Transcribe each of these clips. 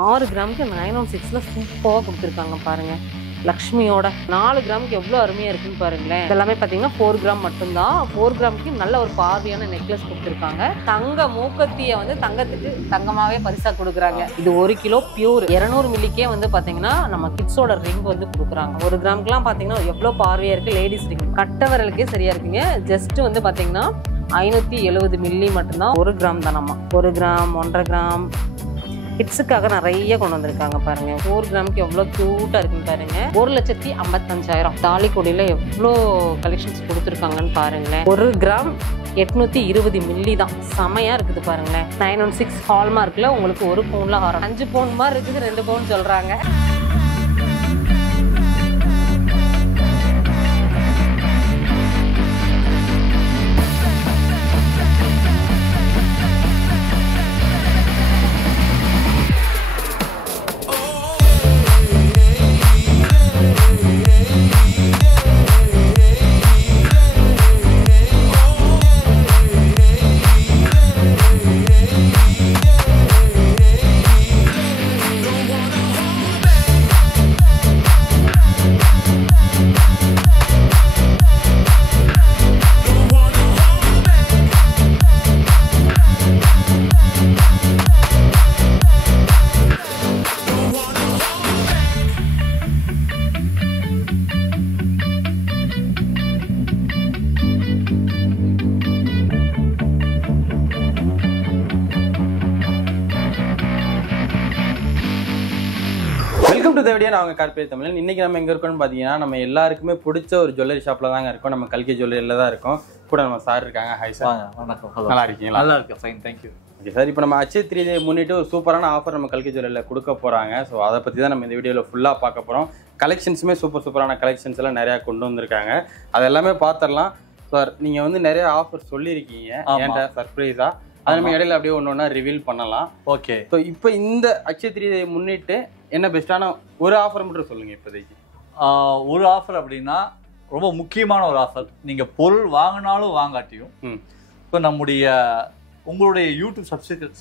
6 கிராமுக்கு 916ல சூப்பராக கொடுத்துருக்காங்க பாருங்க. லக்ஷ்மியோட 4 கிராமுக்கு எவ்வளோ அருமையாக இருக்குன்னு பாருங்களேன். இதெல்லாமே பார்த்தீங்கன்னா 4 கிராம் மட்டும்தான். 4 கிராமுக்கு நல்ல ஒரு பார்வையான நெக்லஸ் கொடுத்துருக்காங்க. தங்க மூக்கத்தியை வந்து தங்கத்துக்கு தங்கமாகவே பரிசாக கொடுக்குறாங்க. இது 1 கிலோ பியூர் 200 மில்லிக்கே வந்து பார்த்தீங்கன்னா நம்ம கிட்ஸோட ரிங் வந்து கொடுக்குறாங்க. 1 கிராமுக்குலாம் பார்த்தீங்கன்னா எவ்வளோ பார்வையாக இருக்குது. லேடிஸ் ரிங் கட்டவரலுக்கே சரியாக இருக்குங்க. ஜஸ்ட் வந்து பார்த்தீங்கன்னா 570 மில்லி மட்டும்தான். 1 கிராம் தானம்மா. 1 கிராம் 1.5 கிராம் கிட்ஸுக்காக நிறைய கொண்டு வந்திருக்காங்க பாருங்க. 4 கிராமுக்கு எவ்வளோ க்யூட்டாக இருக்குன்னு பாருங்க. 1,55,000 தாலிக்கொடியில் எவ்வளோ கலெக்ஷன்ஸ் கொடுத்துருக்காங்கன்னு பாருங்களேன். 1 கிராம் 820 மில்லி தான். செமையாக இருக்குது பாருங்களேன். 916 ஹால்மார்க்கில் உங்களுக்கு 1 பவுனில் ஆரம் 5 பவுன் மாதிரி இருக்குது. 2 பவுன் சொல்கிறாங்க. வெல்கம் டு தேவடியா. நான் கார்பரேட் தமிழன். இன்னைக்கு நம்ம எங்க இருக்கோம்னு பாத்தீங்கன்னா, நம்ம எல்லாருக்குமே பிடிச்ச ஒரு ஜுவல்லரி ஷாப்ல தாங்க இருக்கோம். நம்ம கல்கி ஜுவல்லரியில தான் இருக்கோம். கூட நம்ம சார் இருக்காங்க. Hi sir. வணக்கம். நல்லா இருக்கீங்களா? நல்லா இருக்கேன். Fine, thank you. ஓகே சார், இப்போ நம்ம அச்சய திருதியை முன்னிட்டு ஒரு சூப்பரான ஆஃபர் நம்ம கல்கி ஜுவல்லரியில் கொடுக்க போறாங்க. ஸோ அதை பத்தி தான் நம்ம இந்த வீடியோவில் ஃபுல்லாக பார்க்க போறோம். கலெக்ஷன்ஸுமே சூப்பரான கலெக்ஷன்ஸ் எல்லாம் நிறையா கொண்டு வந்திருக்காங்க. அது எல்லாமே பார்த்துடலாம். சார், நீங்க வந்து நிறைய ஆஃபர் சொல்லியிருக்கீங்க. ஏன்டா சர்ப்ரைஸா அது நம்ம இடையில அப்படியே ஒன்று ரிவீல் பண்ணலாம். ஓகே. ஸோ இப்போ இந்த அச்சய திருதியை முன்னிட்டு என்ன பெஸ்ட்டான ஒரு ஆஃபர் மட்டும் சொல்லுங்க இப்போதைக்கு. ஒரு ஆஃபர் அப்படின்னா ரொம்ப முக்கியமான ஒரு ஆஃபர். நீங்க பொருள் வாங்கினாலும் வாங்காட்டியும் இப்போ நம்முடைய உங்களுடைய யூடியூப்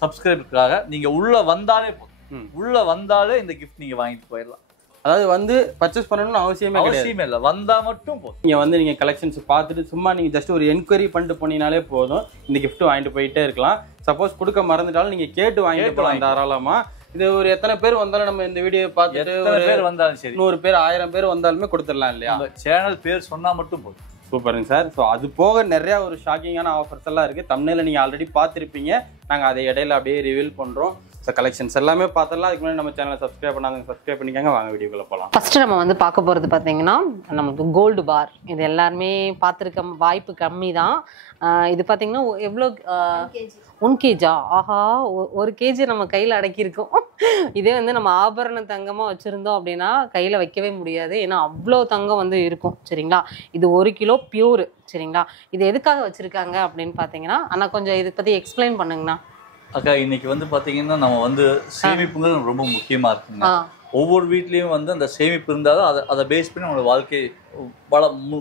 சப்ஸ்கிரைபருக்காக நீங்க உள்ள வந்தாலே போதும். உள்ள வந்தாலே இந்த கிஃப்ட் நீங்க வாங்கிட்டு போயிடலாம். அதாவது வந்து பர்ச்சேஸ் பண்ணணும்னு அவசியமே இல்லை, வந்தா மட்டும் போதும். நீங்க வந்து நீங்க கலெக்ஷன்ஸ் பார்த்துட்டு சும்மா நீங்க ஜஸ்ட் ஒரு என்கொயரி பண்ணிட்டு போனீங்கனாலே போதும். இந்த கிஃப்ட் வாங்கிட்டு போயிட்டே இருக்கலாம். சப்போஸ் கொடுக்க மறந்துட்டாலும் நீங்க கேட்டு வாங்கிட்டு போகலாம் தாராளமா. இது ஒரு எத்தனை பேர் வந்தாலும் நம்ம இந்த வீடியோ பார்த்துட்டு பேர் வந்தாலும் சரி, 100 பேர் 1000 பேர் வந்தாலுமே கொடுத்துடலாம் இல்லையா? சேனல் பேர் சொன்னா மட்டும் போதும். சூப்பருங்க சார். ஸோ அது போக நிறைய ஒரு ஷாக்கிங்கான ஆஃபர்ஸ் எல்லாம் இருக்கு. தம்ப்நெயில்ல நீங்க ஆல்ரெடி பார்த்துருப்பீங்க. நாங்கள் அதை இடையில அப்படியே ரிவீல் பண்றோம். ஸோ கலெக்ஷன்ஸ் எல்லாமே பார்த்துடலாம். அதுக்கு முன்னாடி நம்ம சேனலை சப்ஸ்கிரைப் பண்ணாங்க, சப்ஸ்கிரைப் பண்ணிக்காங்க. வாங்க வீடியோக்குள்ள போகலாம். ஃபர்ஸ்ட் நம்ம வந்து பார்க்க போகிறது பார்த்தீங்கன்னா நமக்கு கோல்டு பார். இது எல்லாருமே பார்த்துருக்க வாய்ப்பு கம்மி தான். இது பார்த்தீங்கன்னா எவ்வளோ 1 கேஜா? ஆஹா, 1 கேஜி நம்ம கையில் அடக்கியிருக்கோம். இதே வந்து நம்ம ஆபரண தங்கமாக வச்சுருந்தோம் அப்படின்னா கையில் வைக்கவே முடியாது. ஏன்னா அவ்வளோ தங்கம் வந்து இருக்கும். சரிங்களா? இது 1 கிலோ பியூர். சரிங்களா? இது எதுக்காக வச்சுருக்காங்க அப்படின்னு பார்த்தீங்கன்னா, ஆனால் கொஞ்சம் இதை பற்றி எக்ஸ்பிளைன் பண்ணுங்கண்ணா. அக்கா, இன்னைக்கு வந்து பாத்தீங்கன்னா நம்ம வந்து சேமிப்புங்கிறது ரொம்ப முக்கியமா இருக்குங்க. ஒவ்வொரு வீட்லயும் வந்து அந்த சேமிப்பு இருந்தாலும் அதை பேஸ் பண்ணி நம்மளோட வாழ்க்கை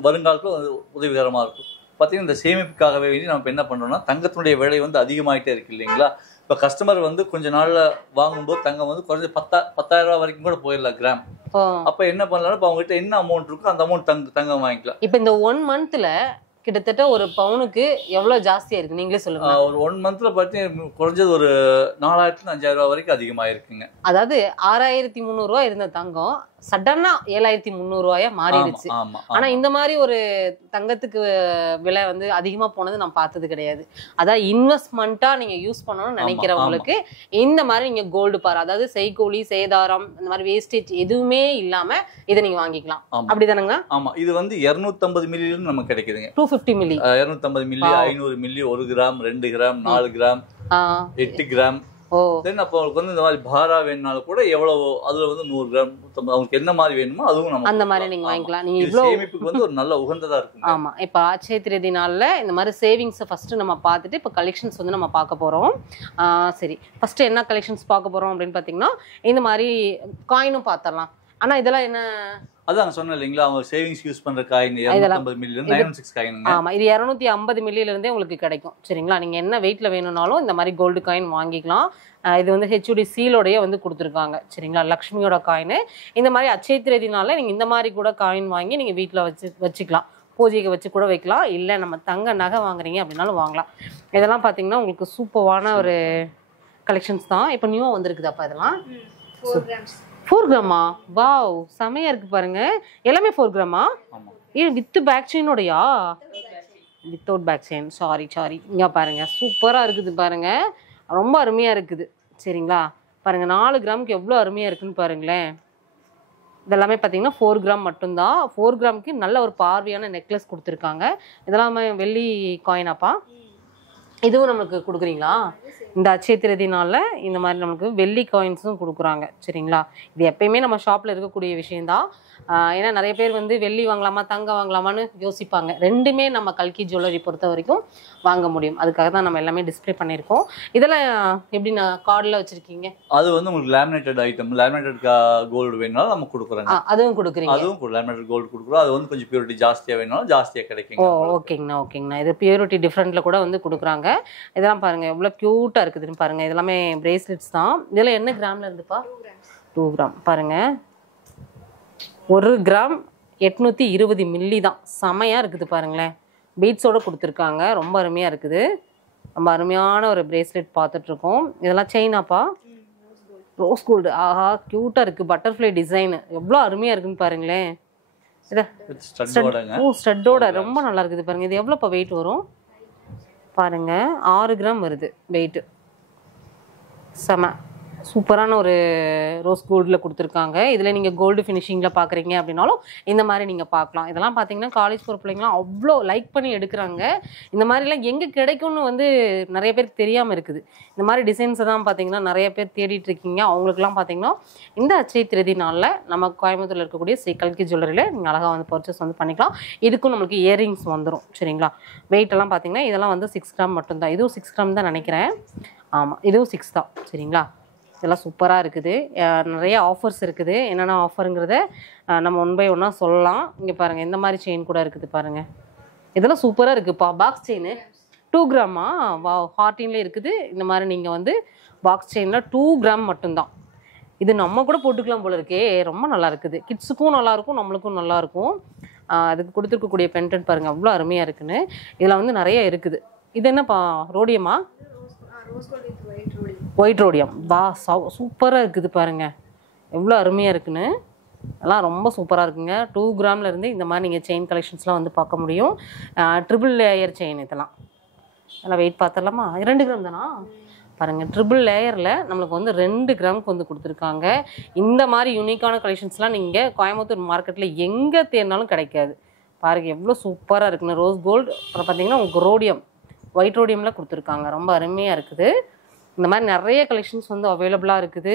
வருங்காலத்துல உதவிகரமா இருக்கும். பார்த்தீங்கன்னா இந்த சேமிப்புக்காகவே வேண்டி நம்ம என்ன பண்ணுறோம்னா, தங்கத்தினுடைய விலை வந்து அதிகமாகிட்டே இருக்கு இல்லைங்களா? இப்போ கஸ்டமர் வந்து கொஞ்ச நாளில் வாங்கும்போது தங்கம் வந்து குறைஞ்ச 10,000 ரூபா வரைக்கும் கூட போயிடலாம் கிராம். அப்போ என்ன பண்ணலாம், இப்போ அவங்ககிட்ட என்ன அமௌண்ட் இருக்கோ அந்த அமௌண்ட் தங்கம் வாங்கிக்கலாம். இப்போ இந்த 1 மந்த்ல கிட்டத்தட்ட ஒரு பவுனுக்கு எவ்வளவு ஜாஸ்தியா இருக்கு நீங்களே சொல்லுங்க. ஒரு 1 மந்த்ல பார்த்தீங்கன்னா குறைஞ்சது ஒரு 4,000 5,000 ரூபா வரைக்கும் அதிகமாயிருக்குங்க. அதாவது 6,300 ரூபாய் இருந்த தங்கம் சடனா 7,300 ரூபாயா மாறிடுச்சு. ஆனா இந்த மாதிரி ஒரு தங்கத்துக்கு விலை வந்து அதிகமா போனது நான் பார்த்தது கிடையாது. அதாவது இன்வெஸ்ட்மெண்ட்டா நீங்க யூஸ் பண்ணணும்னு நினைக்கிறவங்களுக்கு இந்த மாதிரி நீங்க கோல்டு பார், அதாவது செய்கூலி சேதாரம் இந்த மாதிரி வேஸ்டேஜ் எதுவுமே இல்லாம இதை நீங்க வாங்கிக்கலாம். அப்படிதானுங்க? ஆமா, இது வந்து 250 மில்லியும் நமக்கு கிடைக்குதுங்க. 250 milli, 250 milli, 500 milli, 1 gram, 2 gram, 4 gram, 8 gram. Then அப்போ அவங்களுக்கு வந்து இந்த மாதிரி பாரா வேணுனாலும் கூட எவ்வளவு, அதுல வந்து 100 கிராம் அவங்களுக்கு என்ன மாதிரி வேணுமோ அதுவும் நம்ம அந்த மாதிரி நீங்க வாங்கிக்கலாம். நீங்க சேமிப்புக்கு வந்து ஒரு நல்ல உகந்ததா இருக்கும். ஆமா, இப்ப அட்சய திருதி நாள்ல இந்த மாதிரி சேவிங்ஸ் ஃபர்ஸ்ட் நம்ம பார்த்துட்டு இப்ப கலெக்ஷன்ஸ் வந்து நம்ம பார்க்க போறோம். சரி, ஃபர்ஸ்ட் என்ன கலெக்ஷன்ஸ் பார்க்க போறோம் அப்படின்னு பாத்தீங்கன்னா, இந்த மாதிரி காயினும் பார்த்தரலாம். ஆனா இதெல்லாம் என்ன அதான் சொன்னேன் இல்லைங்களா, அவங்க சேவிங்ஸ் யூஸ் பண்ற காயின் 250 மில்லி 916 காயின். ஆமா, இது 250 மில்லியில இருந்தே உங்களுக்கு கிடைக்கும். சரிங்களா, நீங்க என்ன வெயிட்ல வேணும்னாலும் இந்த மாதிரி கோல்டு காயின் வாங்கிக்கலாம். இது வந்து ஹெச்யூடி சீலோடய வந்து கொடுத்துருக்காங்க. சரிங்களா, லக்ஷ்மியோட காயின். இந்த மாதிரி அட்சய திருதினால நீங்க இந்த மாதிரி கூட காயின் வாங்கி நீங்க வீட்டில் வச்சுக்கலாம். பூஜைக்கு வச்சு கூட வைக்கலாம். இல்லை நம்ம தங்க நகை வாங்குறீங்க அப்படின்னாலும் வாங்கலாம். இதெல்லாம் பார்த்தீங்கன்னா உங்களுக்கு சூப்பரான ஒரு கலெக்ஷன்ஸ் தான். இப்போ நியூவாக வந்திருக்குதாப்பா இதெல்லாம்? 4 கிராமா? வாவ், செமையா இருக்கு பாருங்க. எல்லாமே 4 கிராமா? வித் பேக் செயினோடையா? Without back chain. சாரி இங்க பாருங்க, சூப்பரா இருக்குது பாருங்க, ரொம்ப அருமையா இருக்குது. சரிங்களா, பாருங்க 4 கிராமுக்கு எவ்வளோ அருமையா இருக்குன்னு பாருங்களேன். இதெல்லாமே பார்த்தீங்கன்னா 4 கிராம் மட்டும்தான். 4 கிராமுக்கு நல்ல ஒரு பார்வையான நெக்லஸ் கொடுத்துருக்காங்க. இதெல்லாமே வெள்ளி காயினாப்பா? இதுவும் நம்மளுக்கு கொடுக்குறீங்களா? இந்த அட்சய திருதினால இந்த மாதிரி நமக்கு வெள்ளி காயின்ஸும் கொடுக்குறாங்க. சரிங்களா, இது எப்பயுமே நம்ம ஷாப்பில் இருக்கக்கூடிய விஷயந்தான். ஏன்னா நிறைய பேர் வந்து வெள்ளி வாங்கலாமா தங்கம் வாங்கலாமான்னு யோசிப்பாங்க. ரெண்டுமே நம்ம கல்கி ஜுவல்லரி பொறுத்த வரைக்கும் வாங்க முடியும். அதுக்காக தான் நம்ம எல்லாமே டிஸ்பிளே பண்ணியிருக்கோம். இதெல்லாம் எப்படி நான் கார்டில் வச்சுருக்கீங்க? அது வந்து உங்களுக்கு லேமினேட்டட் ஐட்டம், லேமினேட்டட் கோல்டு வேணும்னாலும் நம்ம கொடுக்குறோங்க. அதுவும் கொடுக்குறீங்க? அதுவும் லேமினேட்டட் கோல்டு கொடுக்குறோம். அது வந்து கொஞ்சம் பியூரிட்டி ஜாஸ்தியாக வேணும்னாலும் ஜாஸ்தியாக கிடைக்கும். ஓகேங்கண்ணா. இது பியூரிட்டி டிஃப்ரெண்ட்டில் கூட வந்து கொடுக்குறாங்க. இதெல்லாம் பாருங்கள் எவ்வளோ க்யூட்டாக இருக்குதுன்னு பாருங்கள். இதெல்லாமே பிரேஸ்லெட்ஸ் தான். இதெல்லாம் என்ன கிராமில் இருந்துப்பா? 2 கிராம். பாருங்கள், 1 கிராம் 820 மில்லி தான். செமையாக இருக்குது பாருங்களேன். பீட்ஸோடு கொடுத்துருக்காங்க. ரொம்ப அருமையாக இருக்குது. ரொம்ப அருமையான ஒரு பிரேஸ்லெட் பார்த்துட்ருக்கோம். இதெல்லாம் செயினாப்பா? Rose gold. ஆஹா, க்யூட்டாக இருக்குது. பட்டர்ஃப்ளை டிசைனு எவ்வளோ அருமையாக இருக்குன்னு பாருங்களேன். ஸ்டட்டோட ரொம்ப நல்லா இருக்குது பாருங்க. இது எவ்வளோப்பா வெயிட் வரும் பாருங்க? 6 கிராம் வருது வெயிட்டு. செம சூப்பரான ஒரு ரோஸ் கோல்டில் கொடுத்துருக்காங்க. இதில் நீங்கள் கோல்டு ஃபினிஷிங்கில் பார்க்குறீங்க அப்படின்னாலும் இந்த மாதிரி நீங்கள் பார்க்கலாம். இதெல்லாம் பார்த்தீங்கன்னா காலேஜ் போகிற பிள்ளைங்களாம் அவ்வளோ லைக் பண்ணி எடுக்கிறாங்க. இந்த மாதிரிலாம் எங்கே கிடைக்கும்னு வந்து நிறைய பேருக்கு தெரியாமல் இருக்குது. இந்த மாதிரி டிசைன்ஸை தான் பார்த்தீங்கன்னா நிறைய பேர் தேடிட்டு இருக்கீங்க. அவங்களுக்குலாம் பார்த்தீங்கன்னா இந்த அட்சய திருதி நாளில் நம்ம கோயம்புத்தூரில் இருக்கக்கூடிய ஸ்ரீ கல்கி ஜுவல்லரியில் நீங்கள் அழகாக வந்து பர்ச்சேஸ் வந்து பண்ணிக்கலாம். இதுக்கும் நம்மளுக்கு இயரிங்ஸ் வந்துடும். சரிங்களா, வெயிட்டெல்லாம் பார்த்தீங்கன்னா இதெல்லாம் வந்து 6 கிராம் மட்டும்தான். இதுவும் 6 கிராம் தான் நினைக்கிறேன். ஆமாம், இதுவும் 6 தான். சரிங்களா, இதெல்லாம் சூப்பராக இருக்குது. நிறைய ஆஃபர்ஸ் இருக்குது. என்னென்ன ஆஃபருங்கிறத நம்ம 1 by 1 சொல்லலாம். இங்கே பாருங்கள், இந்த மாதிரி செயின் கூட இருக்குது பாருங்கள். இதெல்லாம் சூப்பராக இருக்குதுப்பா. Box chain 2 கிராமா? வா, ஹார்டின்லேயே இருக்குது. இந்த மாதிரி நீங்கள் வந்து பாக்ஸ் செயினில் 2 கிராம் மட்டும்தான். இது நம்ம கூட போட்டுக்கலாம் போல இருக்கே. ரொம்ப நல்லா இருக்குது. கிட்ஸுக்கும் நல்லாயிருக்கும், நம்மளுக்கும் நல்லாயிருக்கும். அதுக்கு கொடுத்துருக்கக்கூடிய பென்டென்ட் பாருங்கள் அவ்வளோ அருமையாக இருக்குன்னு. இதில் வந்து நிறைய இருக்குது. இது என்னப்பா, ரோடியமா? White rhodium. வா, சூப்பராக இருக்குது பாருங்க, எவ்வளோ அருமையாக இருக்குன்னு. அதெல்லாம் ரொம்ப சூப்பராக இருக்குங்க. 2 கிராம்ல இருந்து இந்த மாதிரி நீங்கள் செயின் கலெக்ஷன்ஸ்லாம் வந்து பார்க்க முடியும். Triple layer chain. இதெல்லாம் வெயிட் பார்த்துடலாமா? 2 கிராம் தானா பாருங்கள். ட்ரிபிள் லேயரில் நம்மளுக்கு வந்து 2 கிராமுக்கு வந்து கொடுத்துருக்காங்க. இந்த மாதிரி யூனிக்கான கலெக்ஷன்ஸ்லாம் நீங்கள் கோயம்புத்தூர் மார்க்கெட்டில் எங்கே தேடினாலும் கிடைக்காது. பாருங்கள் எவ்வளோ சூப்பராக இருக்குன்னு. ரோஸ் கோல்டு, அப்புறம் பார்த்தீங்கன்னா உங்களுக்கு ரோடியம், ஒயிட் ரோடியமில் கொடுத்துருக்காங்க. ரொம்ப அருமையாக இருக்குது. இந்த மாதிரி நிறைய கலெக்ஷன்ஸ் வந்து அவைலபிளாக இருக்குது.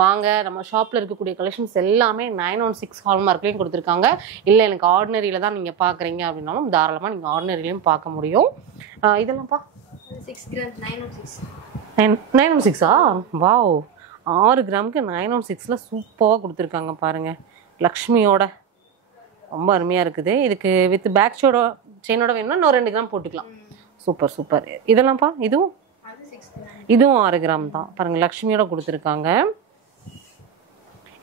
வாங்க, நம்ம ஷாப்பில் இருக்கக்கூடிய கலெக்ஷன்ஸ் எல்லாமே 916 ஹால்மார்க்லேயும் கொடுத்துருக்காங்க. இல்லை எனக்கு ஆர்டினரியில் தான் நீங்கள் பார்க்குறீங்க அப்படின்னாலும் தாராளமாக நீங்கள் ஆர்டினரிலையும் பார்க்க முடியும். இதெல்லாம்ப்பா 6 கிராம் 916. 916ஆ? வாவ், 6 கிராமுக்கு 916ல் சூப்பராக கொடுத்துருக்காங்க பாருங்கள், லக்ஷ்மியோட. ரொம்ப அருமையாக இருக்குது. இதுக்கு வித் பேக் செயினோட வேணும்னா இன்னும் 2 கிராம் போட்டுக்கலாம். சூப்பர். இதெல்லாம்ப்பா? இதுவும் 6 கிராம் தான் பாருங்க, லக்ஷ்மியோட கொடுத்துருக்காங்க.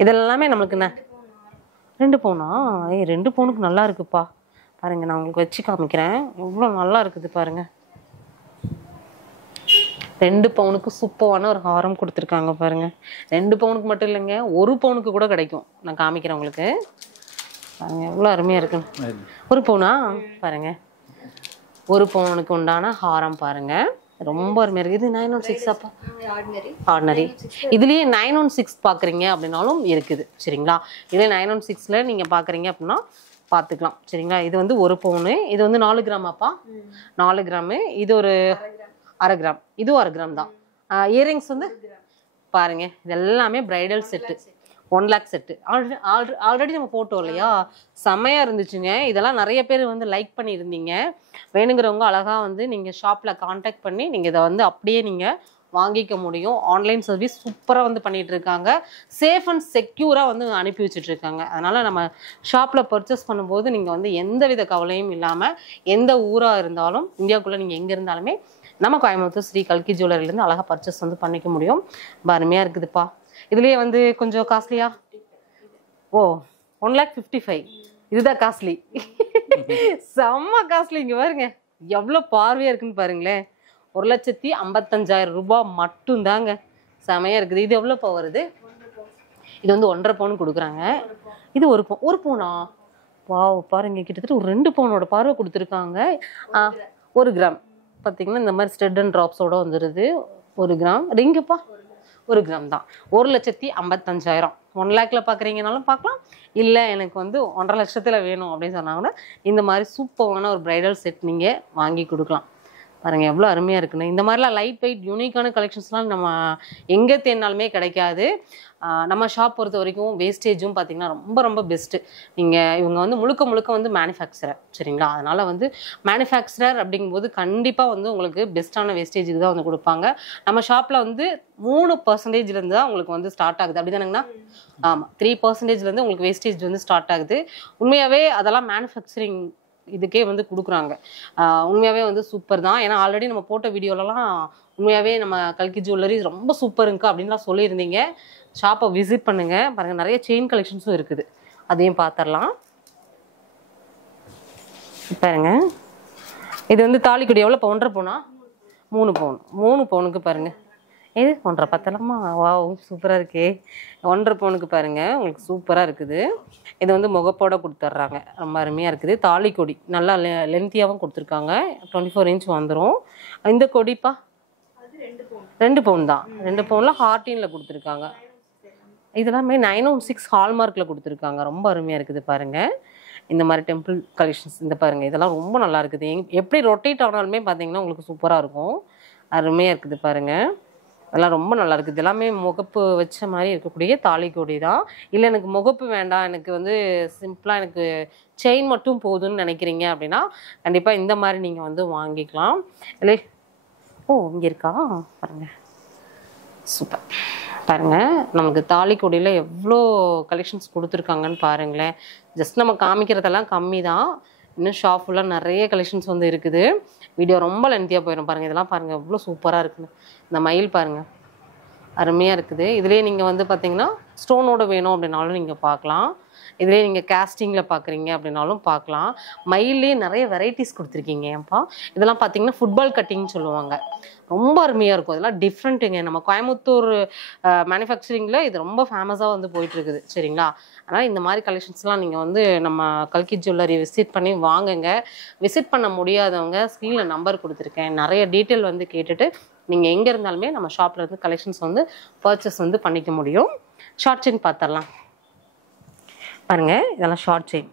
இதெல்லாமே நம்மளுக்கு 2 பவுனா? 2 பவுனுக்கு நல்லா இருக்குப்பா பாருங்க. நான் உங்களுக்கு வச்சு காமிக்கிறேன், எவ்வளோ நல்லா இருக்குது பாருங்க. 2 பவுனுக்கு சூப்பரான ஒரு ஹாரம் கொடுத்துருக்காங்க பாருங்க. 2 பவுனுக்கு மட்டும் இல்லைங்க, 1 பவுனுக்கு கூட கிடைக்கும். நான் காமிக்கிறேன் உங்களுக்கு பாருங்க, எவ்வளோ அருமையாக இருக்குன்னு. 1 பவுனா பாருங்க, 1 பவுனுக்கு உண்டான ஹாரம் பாருங்க, ரொம்ப அருமையாக இருக்குது. இது 916ஆப்பா? ஆர்டினரி. இதுலேயே 916 பார்க்குறீங்க அப்படின்னாலும் இருக்குது. சரிங்களா, இதே 916ல் நீங்கள் பார்க்குறீங்க அப்படின்னா பார்த்துக்கலாம். சரிங்களா, இது வந்து 1 பவுனு. இது வந்து 4 கிராமாப்பா? 4 கிராமு. இது ஒரு அரை கிராம். இதுவும் 1/2 கிராம் தான். இயரிங்ஸ் வந்து பாருங்க, இது எல்லாமே bridal set, 1 lakh set. Already நம்ம போட்டோம் இல்லையா, செம்மையாக இருந்துச்சுங்க. இதெல்லாம் நிறைய பேர் வந்து லைக் பண்ணியிருந்தீங்க. வேணுங்கிறவங்க அழகாக வந்து நீங்கள் ஷாப்பில் காண்டாக்ட் பண்ணி நீங்கள் இதை வந்து அப்படியே நீங்கள் வாங்கிக்க முடியும். ஆன்லைன் சர்வீஸ் சூப்பராக வந்து பண்ணிட்டு இருக்காங்க. சேஃப் அண்ட் செக்யூராக வந்து அனுப்பி வச்சுட்டு இருக்காங்க. அதனால நம்ம ஷாப்பில் பர்ச்சேஸ் பண்ணும்போது நீங்கள் வந்து எந்த வித கவலையும் இல்லாமல் எந்த ஊராக இருந்தாலும் இந்தியாவுக்குள்ளே நீங்கள் எங்கே இருந்தாலுமே நம்ம கோயம்புத்தூர் ஸ்ரீ கல்கி ஜுவல்லரிலேருந்து அழகாக பர்ச்சேஸ் வந்து பண்ணிக்க முடியும். அருமையாக இருக்குதுப்பா. இதுலேயே வந்து கொஞ்சம் காஸ்ட்லியா? ஓ 1,55,000. இதுதான் காஸ்ட்லி. செம்ம காஸ்ட்லி. இங்கே பாருங்க எவ்வளோ பார்வையாக இருக்குன்னு பாருங்களேன். 1,55,000 ரூபாய் மட்டும்தாங்க. செமையாக இருக்குது. இது எவ்வளோப்பா வருது? இது வந்து 1.5 பவுன் கொடுக்குறாங்க. இது ஒரு பவுனா? வாவ், பாருங்க கிட்டத்தட்ட ஒரு 2 பவுனோட பார்வை கொடுத்துருக்காங்க. 1 கிராம் பார்த்தீங்கன்னா இந்த மாதிரி ஸ்டெட் அண்ட் ட்ராப்ஸோட வந்துடுது. 1 கிராம். ரிங்குப்பா 1 கிராம் தான். 1,55,000. 1 லேக்ல பார்க்குறீங்கனாலும் பார்க்கலாம். இல்லை எனக்கு வந்து 1.5 லட்சத்தில் வேணும் அப்படின்னு சொன்னாங்கன்னா இந்த மாதிரி சூப்பரான ஒரு பிரைடல் செட் நீங்கள் வாங்கி கொடுக்கலாம். பாருங்கள் எவ்வளோ அருமையாக இருக்குன்னு. இந்த மாதிரிலாம் லைட் வெயிட் யூனிக்கான கலெக்ஷன்ஸ்லாம் நம்ம எங்கே தேடினாலுமே கிடைக்காது. நம்ம ஷாப் பொறுத்த வரைக்கும் வேஸ்டேஜும் பார்த்திங்கன்னா ரொம்ப ரொம்ப பெஸ்ட்டு. இவங்க வந்து முழுக்க வந்து மேனுஃபேக்சரர், சரிங்களா? அதனால் வந்து மேனுஃபேக்சரர் அப்படிங்கும்போது கண்டிப்பாக வந்து உங்களுக்கு பெஸ்ட்டான வேஸ்டேஜுக்கு தான் வந்து கொடுப்பாங்க. நம்ம ஷாப்பில் வந்து 3% தான் உங்களுக்கு வந்து ஸ்டார்ட் ஆகுது. அப்படி தானேங்கண்ணா? ஆமாம், 3% உங்களுக்கு வேஸ்டேஜ் வந்து ஸ்டார்ட் ஆகுது. உண்மையாகவே அதெல்லாம் மேனுஃபேக்சரிங் இதுக்கே வந்து கொடுக்குறாங்க. உண்மையாகவே வந்து சூப்பர் தான். ஏன்னா ஆல்ரெடி நம்ம போட்ட வீடியோலலாம் உண்மையாகவே நம்ம கல்கி ஜுவல்லரி ரொம்ப சூப்பருங்கக்கா அப்படின்லாம் சொல்லியிருந்தீங்க. ஷாப்பை விசிட் பண்ணுங்கள். பாருங்கள் நிறைய செயின் கலெக்ஷன்ஸும் இருக்குது, அதையும் பார்த்துடலாம். பாருங்க இது வந்து தாலிக்குடி எவ்வளோ? 1.5 பவுனா? 3 பவுன். 3 பவுனுக்கு பாருங்கள். இது 1.5 பத்தலாமா? வாவ், சூப்பராக இருக்கே. 1.5 பவுனுக்கு பாருங்கள், உங்களுக்கு சூப்பராக இருக்குது. இது வந்து முகப்போட கொடுத்துட்றாங்க. ரொம்ப அருமையாக இருக்குது. தாலி கொடி நல்லா லென்த்தியாகவும் கொடுத்துருக்காங்க. 24 இன்ச் வந்துடும். இந்த கொடிப்பா 2 பவுன் தான். 2 பவுனில் ஹார்டினில் கொடுத்துருக்காங்க. இதெல்லாமே 916 ஹால்மார்க்கில் கொடுத்துருக்காங்க. ரொம்ப அருமையாக இருக்குது பாருங்கள். இந்த மாதிரி டெம்பிள் கலெக்ஷன்ஸ் இந்த பாருங்கள், இதெல்லாம் ரொம்ப நல்லா இருக்குது. எப்படி ரொட்டேட் ஆனாலுமே பார்த்தீங்கன்னா உங்களுக்கு சூப்பராக இருக்கும். அருமையாக இருக்குது பாருங்கள். அதெல்லாம் ரொம்ப நல்லா இருக்குது. எல்லாமே முகப்பு வச்ச மாதிரி இருக்கக்கூடிய தாலி கொடி தான். இல்லை எனக்கு முகப்பு வேண்டாம், எனக்கு வந்து சிம்பிளாக எனக்கு செயின் மட்டும் போதும்னு நினைக்கிறீங்க அப்படின்னா கண்டிப்பாக இந்த மாதிரி நீங்கள் வந்து வாங்கிக்கலாம். இல்லை இங்கே இருக்கா பாருங்கள், சூப்பர். பாருங்கள் நமக்கு தாலி கொடியில் எவ்வளோ கலெக்ஷன்ஸ் கொடுத்துருக்காங்கன்னு பாருங்களேன். ஜஸ்ட் நம்ம காமிக்கிறதெல்லாம் கம்மி தான். இன்னும் ஷாப் ஃபுல்லாக நிறைய கலெக்ஷன்ஸ் வந்து இருக்குது. வீடியோ ரொம்ப லென்த்தியாக போயிடும். பாருங்கள் இதெல்லாம் பாருங்கள் எவ்வளோ சூப்பராக இருக்குன்னு. இந்த மயில் பாருங்கள் அருமையாக இருக்குது. இதுலேயே நீங்கள் வந்து பார்த்தீங்கன்னா ஸ்டோனோட வேணும் அப்படின்னாலும் நீங்கள் பார்க்கலாம். இதுலேயே நீங்கள் கேஸ்டிங்கில் பார்க்குறீங்க அப்படின்னாலும் பார்க்கலாம். மயிலே நிறைய வெரைட்டிஸ் கொடுத்துருக்கீங்க. ஏன்ப்பா இதெல்லாம் பார்த்தீங்கன்னா ஃபுட்பால் கட்டிங்னு சொல்லுவாங்க. ரொம்ப அருமையாக இருக்கும். இதெல்லாம் டிஃப்ரெண்ட்டுங்க. நம்ம கோயம்புத்தூர் மேனுஃபேக்சரிங்கில் இது ரொம்ப ஃபேமஸாக வந்து போயிட்டுருக்குது, சரிங்களா? அதனால் இந்த மாதிரி கலெக்ஷன்ஸ்லாம் நீங்கள் வந்து நம்ம கல்கி ஜுவல்லரி விசிட் பண்ணி வாங்குங்க. விசிட் பண்ண முடியாதவங்க ஸ்க்ரீனில் நம்பர் கொடுத்துருக்கேன். நிறைய டீட்டெயில் வந்து கேட்டுட்டு நீங்கள் எங்கே இருந்தாலுமே நம்ம ஷாப்பில் இருந்து கலெக்ஷன்ஸ் வந்து பர்ச்சேஸ் வந்து பண்ணிக்க முடியும். ஷார்ட் செயின் பார்த்துடலாம். பாருங்கள் இதெல்லாம் ஷார்ட் செயின்,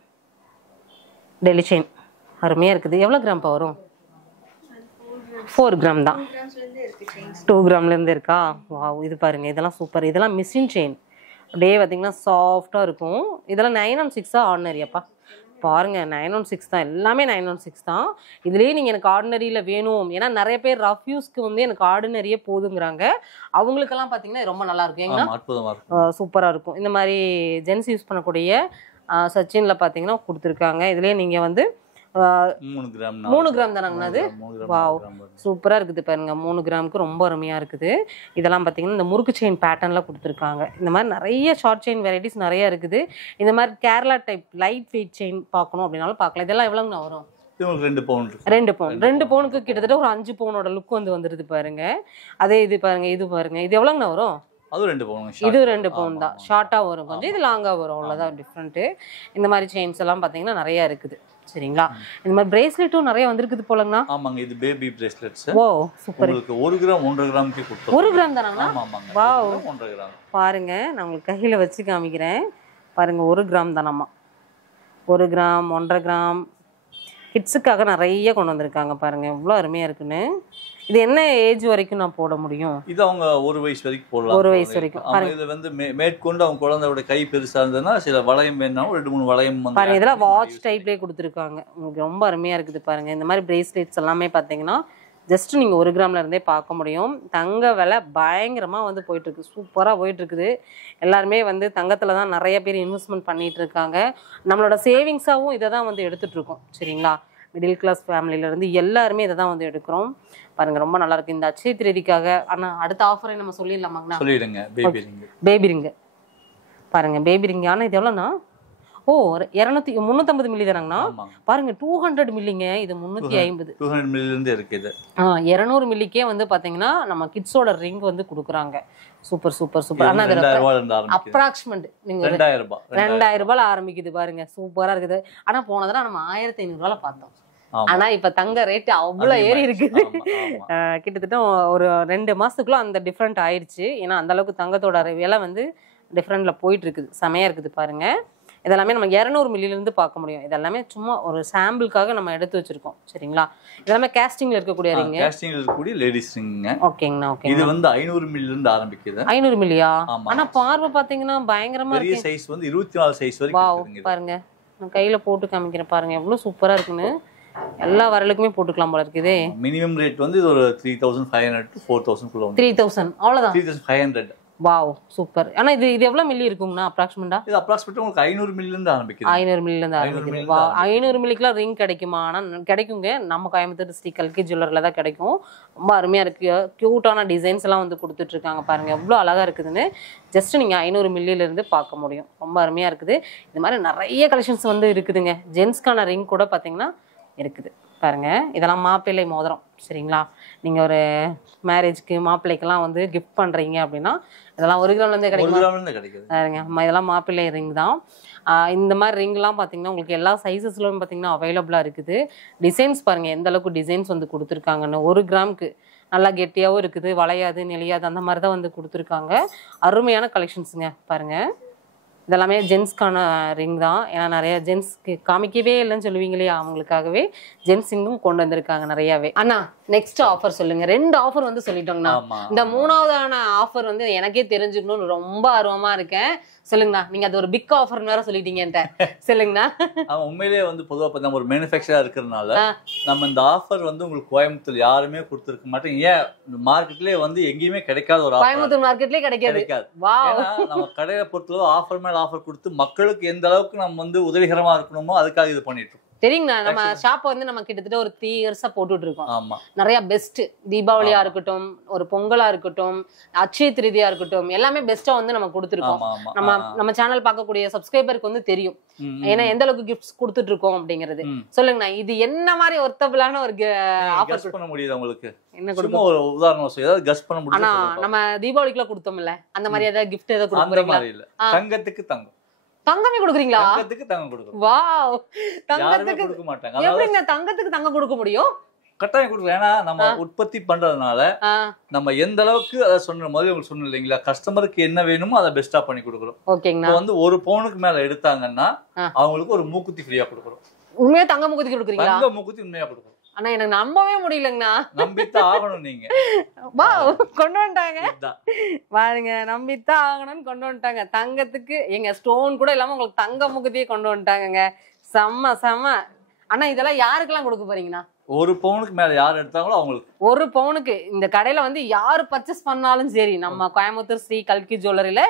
டெல்லி செயின் அருமையாக இருக்குது. எவ்வளோ கிராம்ப்பா வரும்? 4 கிராம் தான். 2 கிராம்லேருந்து இருக்கா? வா, இது பாருங்கள் இதெல்லாம் சூப்பர். இதெல்லாம் மிஷின் செயின் அப்படியே பார்த்தீங்கன்னா சாஃப்டாக இருக்கும். இதெல்லாம் 916 ஆர்டினரியாப்பா? பாருங்கள் 916 தான். எல்லாமே 916 தான். இதுலேயே நீங்கள் எனக்கு ஆர்டினரியில் வேணும், ஏன்னா நிறைய பேர் ரஃப் யூஸ்க்கு வந்து எனக்கு ஆர்டினரியே போதுங்கிறாங்க. அவங்களுக்கெல்லாம் பார்த்தீங்கன்னா ரொம்ப நல்லா இருக்கும். ஏன்னா சூப்பராக இருக்கும். இந்த மாதிரி ஜென்ஸ் யூஸ் பண்ணக்கூடிய சச்சினில் பார்த்தீங்கன்னா கொடுத்துருக்காங்க. இதுலேயே நீங்கள் வந்து 3 கிராம் தானாங்கண்ணா? அது வாவ் சூப்பராக இருக்குது பாருங்க. 3 கிராமுக்கு ரொம்ப அருமையாக இருக்குது. இதெல்லாம் பார்த்தீங்கன்னா இந்த முறுக்கு செயின் பேட்டர்னில் கொடுத்துருக்காங்க. இந்த மாதிரி நிறைய ஷார்ட் செயின் வெரைட்டிஸ் நிறைய இருக்குது. இந்த மாதிரி Kerala type light weight chain பார்க்கணும் அப்படின்னாலும் பார்க்கலாம். இதெல்லாம் எவ்வளோங்கண்ணா வரும்? 2 பவுன். 2 பவுன். 2 பவுனுக்கு கிட்டத்தட்ட ஒரு 5 பவுனோட லுக் வந்து வந்துடுது பாருங்க. அதே இது பாருங்க, இது பாருங்க, இது எவ்வளோங்கண்ணா வரும்? அது 2 பவுன். இது 2 பவுன் தான். ஷார்ட்டாக வரும் கொஞ்சம், இது லாங்காக வரும், அவ்வளோதான் டிஃப்ரெண்ட்டு. இந்த மாதிரி செயின்ஸ் எல்லாம் பார்த்தீங்கன்னா நிறைய இருக்குது, சரிங்களா? இந்த மாதிரி பிரேஸ்லெட்டும் நிறைய வந்திருக்குது போலங்கண்ணா. ஆமாங்க, இது பேபி பிரேஸ்லெட்ஸ். ஓ சூப்பர். உங்களுக்கு 1 கிராம் 1.5 கிராமுக்கு கொடுத்தோம். 1 கிராம் தானாங்கண்ணா? ஆமாங்க. Wow 1.5 gram. பாருங்க நான் உங்களுக்கு கையில் வச்சு காமிக்கிறேன். பாருங்க 1 கிராம் தானாம்மா. 1 கிராம் 1.5 கிராம் கிட்ஸுக்காக நிறைய கொண்டு வந்திருக்காங்க. பாருங்க எவ்வளோ அருமையாக இருக்குன்னு. இது என்ன ஏஜ் வரைக்கும் நான் போட முடியும்? இது அவங்க 1 வயசு வரைக்கும் போடலாம். 1 வயசு வரைக்கும். இது வந்து மேற்கொண்டு அவங்க குழந்தையோட கை பெருசா இருந்ததுன்னா சில வளையம் வேணாலும் 2-3 வளையம் வந்து பாருங்க. இதெல்லாம் வாட்ச் டைப்லேயே கொடுத்துருக்காங்க. உங்களுக்கு ரொம்ப அருமையாக இருக்குது பாருங்க. இந்த மாதிரி பிரேஸ்லெட்ஸ் எல்லாமே பார்த்தீங்கன்னா ஜஸ்ட் நீங்கள் 1 கிராம்ல இருந்தே பார்க்க முடியும். தங்க விலை பயங்கரமாக வந்து போயிட்டுருக்கு, சூப்பராக போயிட்டுருக்குது. எல்லாருமே வந்து தங்கத்தில் தான் நிறைய பேர் இன்வெஸ்ட்மெண்ட் பண்ணிகிட்டு இருக்காங்க. நம்மளோட சேவிங்ஸாகவும் இதை தான் வந்து எடுத்துகிட்ருக்கோம். சரிங்களா, மிடில் கிளாஸ் ஃபேமிலியிலேருந்து எல்லாருமே இதை தான் வந்து எடுக்கிறோம். பாருங்கள், ரொம்ப நல்லாயிருக்கு. இந்த அட்சய திருதிக்காக ஆனால் அடுத்த ஆஃபரை நம்ம சொல்லிடலாமாங்கண்ணா? சொல்லிடுங்க. பேபி ரிங்கு பாருங்கள், பேபி ரிங். ஆனால் இது எவ்வளோண்ணா? ஓ, 350 மில்லி தானங்கண்ணா? பாருங்க, 200 மில்லிங்க. இது 350. 200 மில்லிலிருந்து இருக்குது. 200 மில்லிக்கே வந்து பாத்தீங்கன்னா நம்ம கிட்ஸோட ரிங் வந்து கொடுக்குறாங்க. Super super super. ஆனா அப்ராக்சிமேட் நீங்க 2000 ரூபாய்ல ஆரம்பிக்குது பாருங்க, சூப்பரா இருக்குது. ஆனா போன தடவை நம்ம 1500 ரூபாய்ல பார்த்தோம். ஆனா இப்ப தங்க ரேட் அவ்வளவு ஏறி இருக்குது. கிட்டத்தட்ட ஒரு 2 மாசத்துக்குள்ள அந்த டிஃப்ரெண்ட் ஆயிடுச்சு. ஏன்னா அந்த அளவுக்கு தங்கத்தோட விலை வந்து டிஃப்ரெண்ட்ல போயிட்டு இருக்குது, செமையா இருக்குது பாருங்க. இதெல்லாமே நம்ம 200 மில்லிலிருந்து பார்க்க முடியும். இதெல்லாமே சும்மா ஒரு சாம்பிளுக்காக நம்ம எடுத்து வச்சிருக்கோம். சரிங்களா, இதெல்லாமே கேஸ்டிங்ல இருக்கக்கூடிய ரிங், கேஸ்டிங்ல இருக்கக்கூடிய லேடிஸ் ரிங். ஓகேங்கண்ணா, ஓகே. இது வந்து 500 மில்லிலிருந்து ஆரம்பிக்குது. 500 மில்லியா? ஆனா பார்வை பாத்தீங்கன்னா பயங்கரமா இருக்கு. பெரிய சைஸ் வந்து 24 சைஸ் வரைக்கும் இருக்குங்க. பாருங்க, நான் கையில போட்டு காமிக்கிறேன் பாருங்க, எவ்வளவு சூப்பரா இருக்குன்னு. எல்லா வரலுக்குமே போட்டுக்கலாம் போல இருக்குது. மினிமம் ரேட் வந்து இது ஒரு 3500 to 4000 குள்ள வந்து. 3000 அவ்வளவுதான். 3500. Wow, super. ஆனா இது எவ்வளவு மில்லி இருக்கும்னா அப்ராக்சிமேட்டா? இது அப்ராக்சிமேட்டா உங்களுக்கு 500 மில்லில இருந்து ஆரம்பிக்குது. 500 மில்லில இருந்து ஆரம்பிக்குது. 500 மில்லிக்குலாம் ரிங் கிடைக்குமா? ஆனா கிடைக்குங்க. நம்ம கோயம்புத்தூர் ஸ்ரீ கல்கி ஜுவல்லர்ல தான் கிடைக்கும். ரொம்ப அருமையா இருக்கு. கியூட்டான டிசைன்ஸ் எல்லாம் வந்து கொடுத்துட்டு இருக்காங்க பாருங்க, எவ்வளவு அழகா இருக்குதுன்னு. ஜஸ்ட் நீங்க 500 மில்லில இருந்து பார்க்க முடியும். ரொம்ப அருமையா இருக்குது. இந்த மாதிரி நிறைய கலெக்ஷன்ஸ் வந்து இருக்குதுங்க. ஜென்ஸ்க்கான ரிங் கூட பாத்தீங்கன்னா இருக்குது பாருங்க. இதெல்லாம் மாப்பிள்ளை மோதிரம். சரிங்களா, நீங்க ஒரு மேரேஜ்க்கு மாப்பிள்ளைக்கெல்லாம் வந்து கிஃப்ட் பண்றீங்க அப்படின்னா இதெல்லாம் 1 கிராம்ல இருந்தே கிடைக்கும் பாருங்க. இதெல்லாம் மாப்பிள்ளை ரிங் தான். இந்த மாதிரி ரிங்லாம் பார்த்தீங்கன்னா உங்களுக்கு எல்லா சைஸஸ்லும் பார்த்தீங்கன்னா அவைலபிளாக இருக்குது. டிசைன்ஸ் பாருங்க, எந்த அளவுக்கு டிசைன்ஸ் வந்து கொடுத்துருக்காங்கன்னு. 1 கிராமுக்கு நல்லா கெட்டியாகவும் இருக்குது, வளையாது நெளியாது அந்த மாதிரி தான் வந்து கொடுத்துருக்காங்க. அருமையான கலெக்ஷன்ஸுங்க பாருங்க. இதெல்லாமே ஜென்ஸ்க்கான ரிங் தான். ஏன்னா நிறைய ஜென்ஸ்க்கு காமிக்கவே இல்லைன்னு சொல்லுவீங்களே, அவங்களுக்காகவே ஜென்ஸ் ரிங்கும் கொண்டு வந்திருக்காங்க நிறையாவே. அண்ணா, நெக்ஸ்ட் ஆஃபர் சொல்லுங்க. 2 ஆஃபர் வந்து சொல்லிட்டோங்கண்ணா. இந்த 3வதான ஆஃபர் வந்து எனக்கே தெரிஞ்சுக்கணும்னு ரொம்ப ஆர்வமா இருக்கேன். சொல்லுங்கண்ணா, நீங்க அது ஒரு பிக் ஆஃபர் வேற சொல்லிட்டீங்க. சொல்லுங்கண்ணா. உண்மையிலேயே வந்து பொதுவாக நம்ம ஒரு மேனுஃபேக்சரா இருக்கிறதுனால நம்ம இந்த ஆஃபர் வந்து உங்களுக்கு கோயம்புத்தூர் யாருமே கொடுத்துருக்க மாட்டோம். ஏன் மார்க்கெட்லயே வந்து எங்கேயுமே கிடைக்காத ஒரு கோயம்புத்தூர் மார்க்கெட்லயே கிடைக்காது. நம்ம கடையை பொறுத்தளவு ஆஃபர் மேல ஆஃபர் கொடுத்து மக்களுக்கு எந்த அளவுக்கு நம்ம வந்து உதவிகரமா இருக்கணுமோ அதுக்காக இது பண்ணிட்டு இருக்கோம். தெரியுங்கண்ணா, நம்ம ஷாப்பை வந்து நம்ம கிட்டத்தட்ட ஒரு 3 இயர்ஸா போட்டுட்டு இருக்கோம். நிறைய பெஸ்ட் தீபாவளியா இருக்கட்டும், ஒரு பொங்கலா இருக்கட்டும், அட்சய திருதியா இருக்கட்டும், எல்லாமே பெஸ்டா வந்து நம்ம கொடுத்துருக்கோம். நம்ம சேனல் பார்க்கக்கூடிய சப்ஸ்கிரைபருக்கு வந்து தெரியும் ஏன்னா எந்த அளவுக்கு கிஃப்ட்ஸ் கொடுத்துட்டு இருக்கோம் அப்படிங்கிறது. சொல்லுங்கண்ணா, இது என்ன மாதிரி ஒர்த்தபிளான ஒரு ஆஃபர் பண்ண முடியுது உங்களுக்கு? என்ன கொடுக்கும்? ஒரு உதாரணம் ஏதாவது கெஸ் பண்ண முடியும்? ஆனா நம்ம தீபாவளிக்குள்ள கொடுத்தோம்ல, அந்த மாதிரி ஏதாவது கிஃப்ட் ஏதாவது கொடுக்குறீங்களா? தங்கத்துக்கு தங்கம். தங்கமே கொடுக்குறீங்களா? தங்கத்துக்கு தங்கம் கொடுக்குறோம். வாவ், தங்கத்துக்கு கொடுக்க மாட்டாங்க. எப்படிங்க தங்கத்துக்கு தங்கம் கொடுக்க முடியும்? கட்டாயம் கொடுக்கலாம். ஏன்னா நம்ம உற்பத்தி பண்றதுனால நம்ம எந்த அளவுக்கு அதை சொன்ன மாதிரி உங்களுக்கு சொன்ன இல்லைங்களா, கஸ்டமருக்கு என்ன வேணுமோ அதை பெஸ்டா பண்ணி கொடுக்குறோம். ஓகேங்களா, வந்து 1 பவுனுக்கு மேல எடுத்தாங்கன்னா அவங்களுக்கு ஒரு மூக்குத்தி ஃப்ரீயா கொடுக்குறோம். உண்மையா தங்க மூக்குத்தி கொடுக்குறீங்களா? தங்க மூக்குத்தி உண்மையா கொடுக்குறோம். ஆனா எனக்கு நம்பவே முடியலங்கண்ணா. நம்பித்தான் ஆகணும் நீங்க. வா, கொண்டு வந்துட்டாங்க பாருங்க, நம்பித்தான் ஆகணும்னு கொண்டு வந்துட்டாங்க. தங்கத்துக்கு எங்க ஸ்டோன் கூட இல்லாம உங்களுக்கு தங்க முகத்தையே கொண்டு வந்துட்டாங்க. செம்ம செம்ம. ஆனா இதெல்லாம் யாருக்கெல்லாம் கொடுக்க போறீங்கண்ணா? 1 பவுனுக்கு மேல யார் எடுத்தாங்களோ அவங்களுக்கு. 1 பவுனுக்கு இந்த கடையில வந்து யாரு பர்ச்சேஸ் பண்ணாலும் சரி, நம்ம கோயம்புத்தூர் ஸ்ரீ கல்கி ஜுவல்லரியில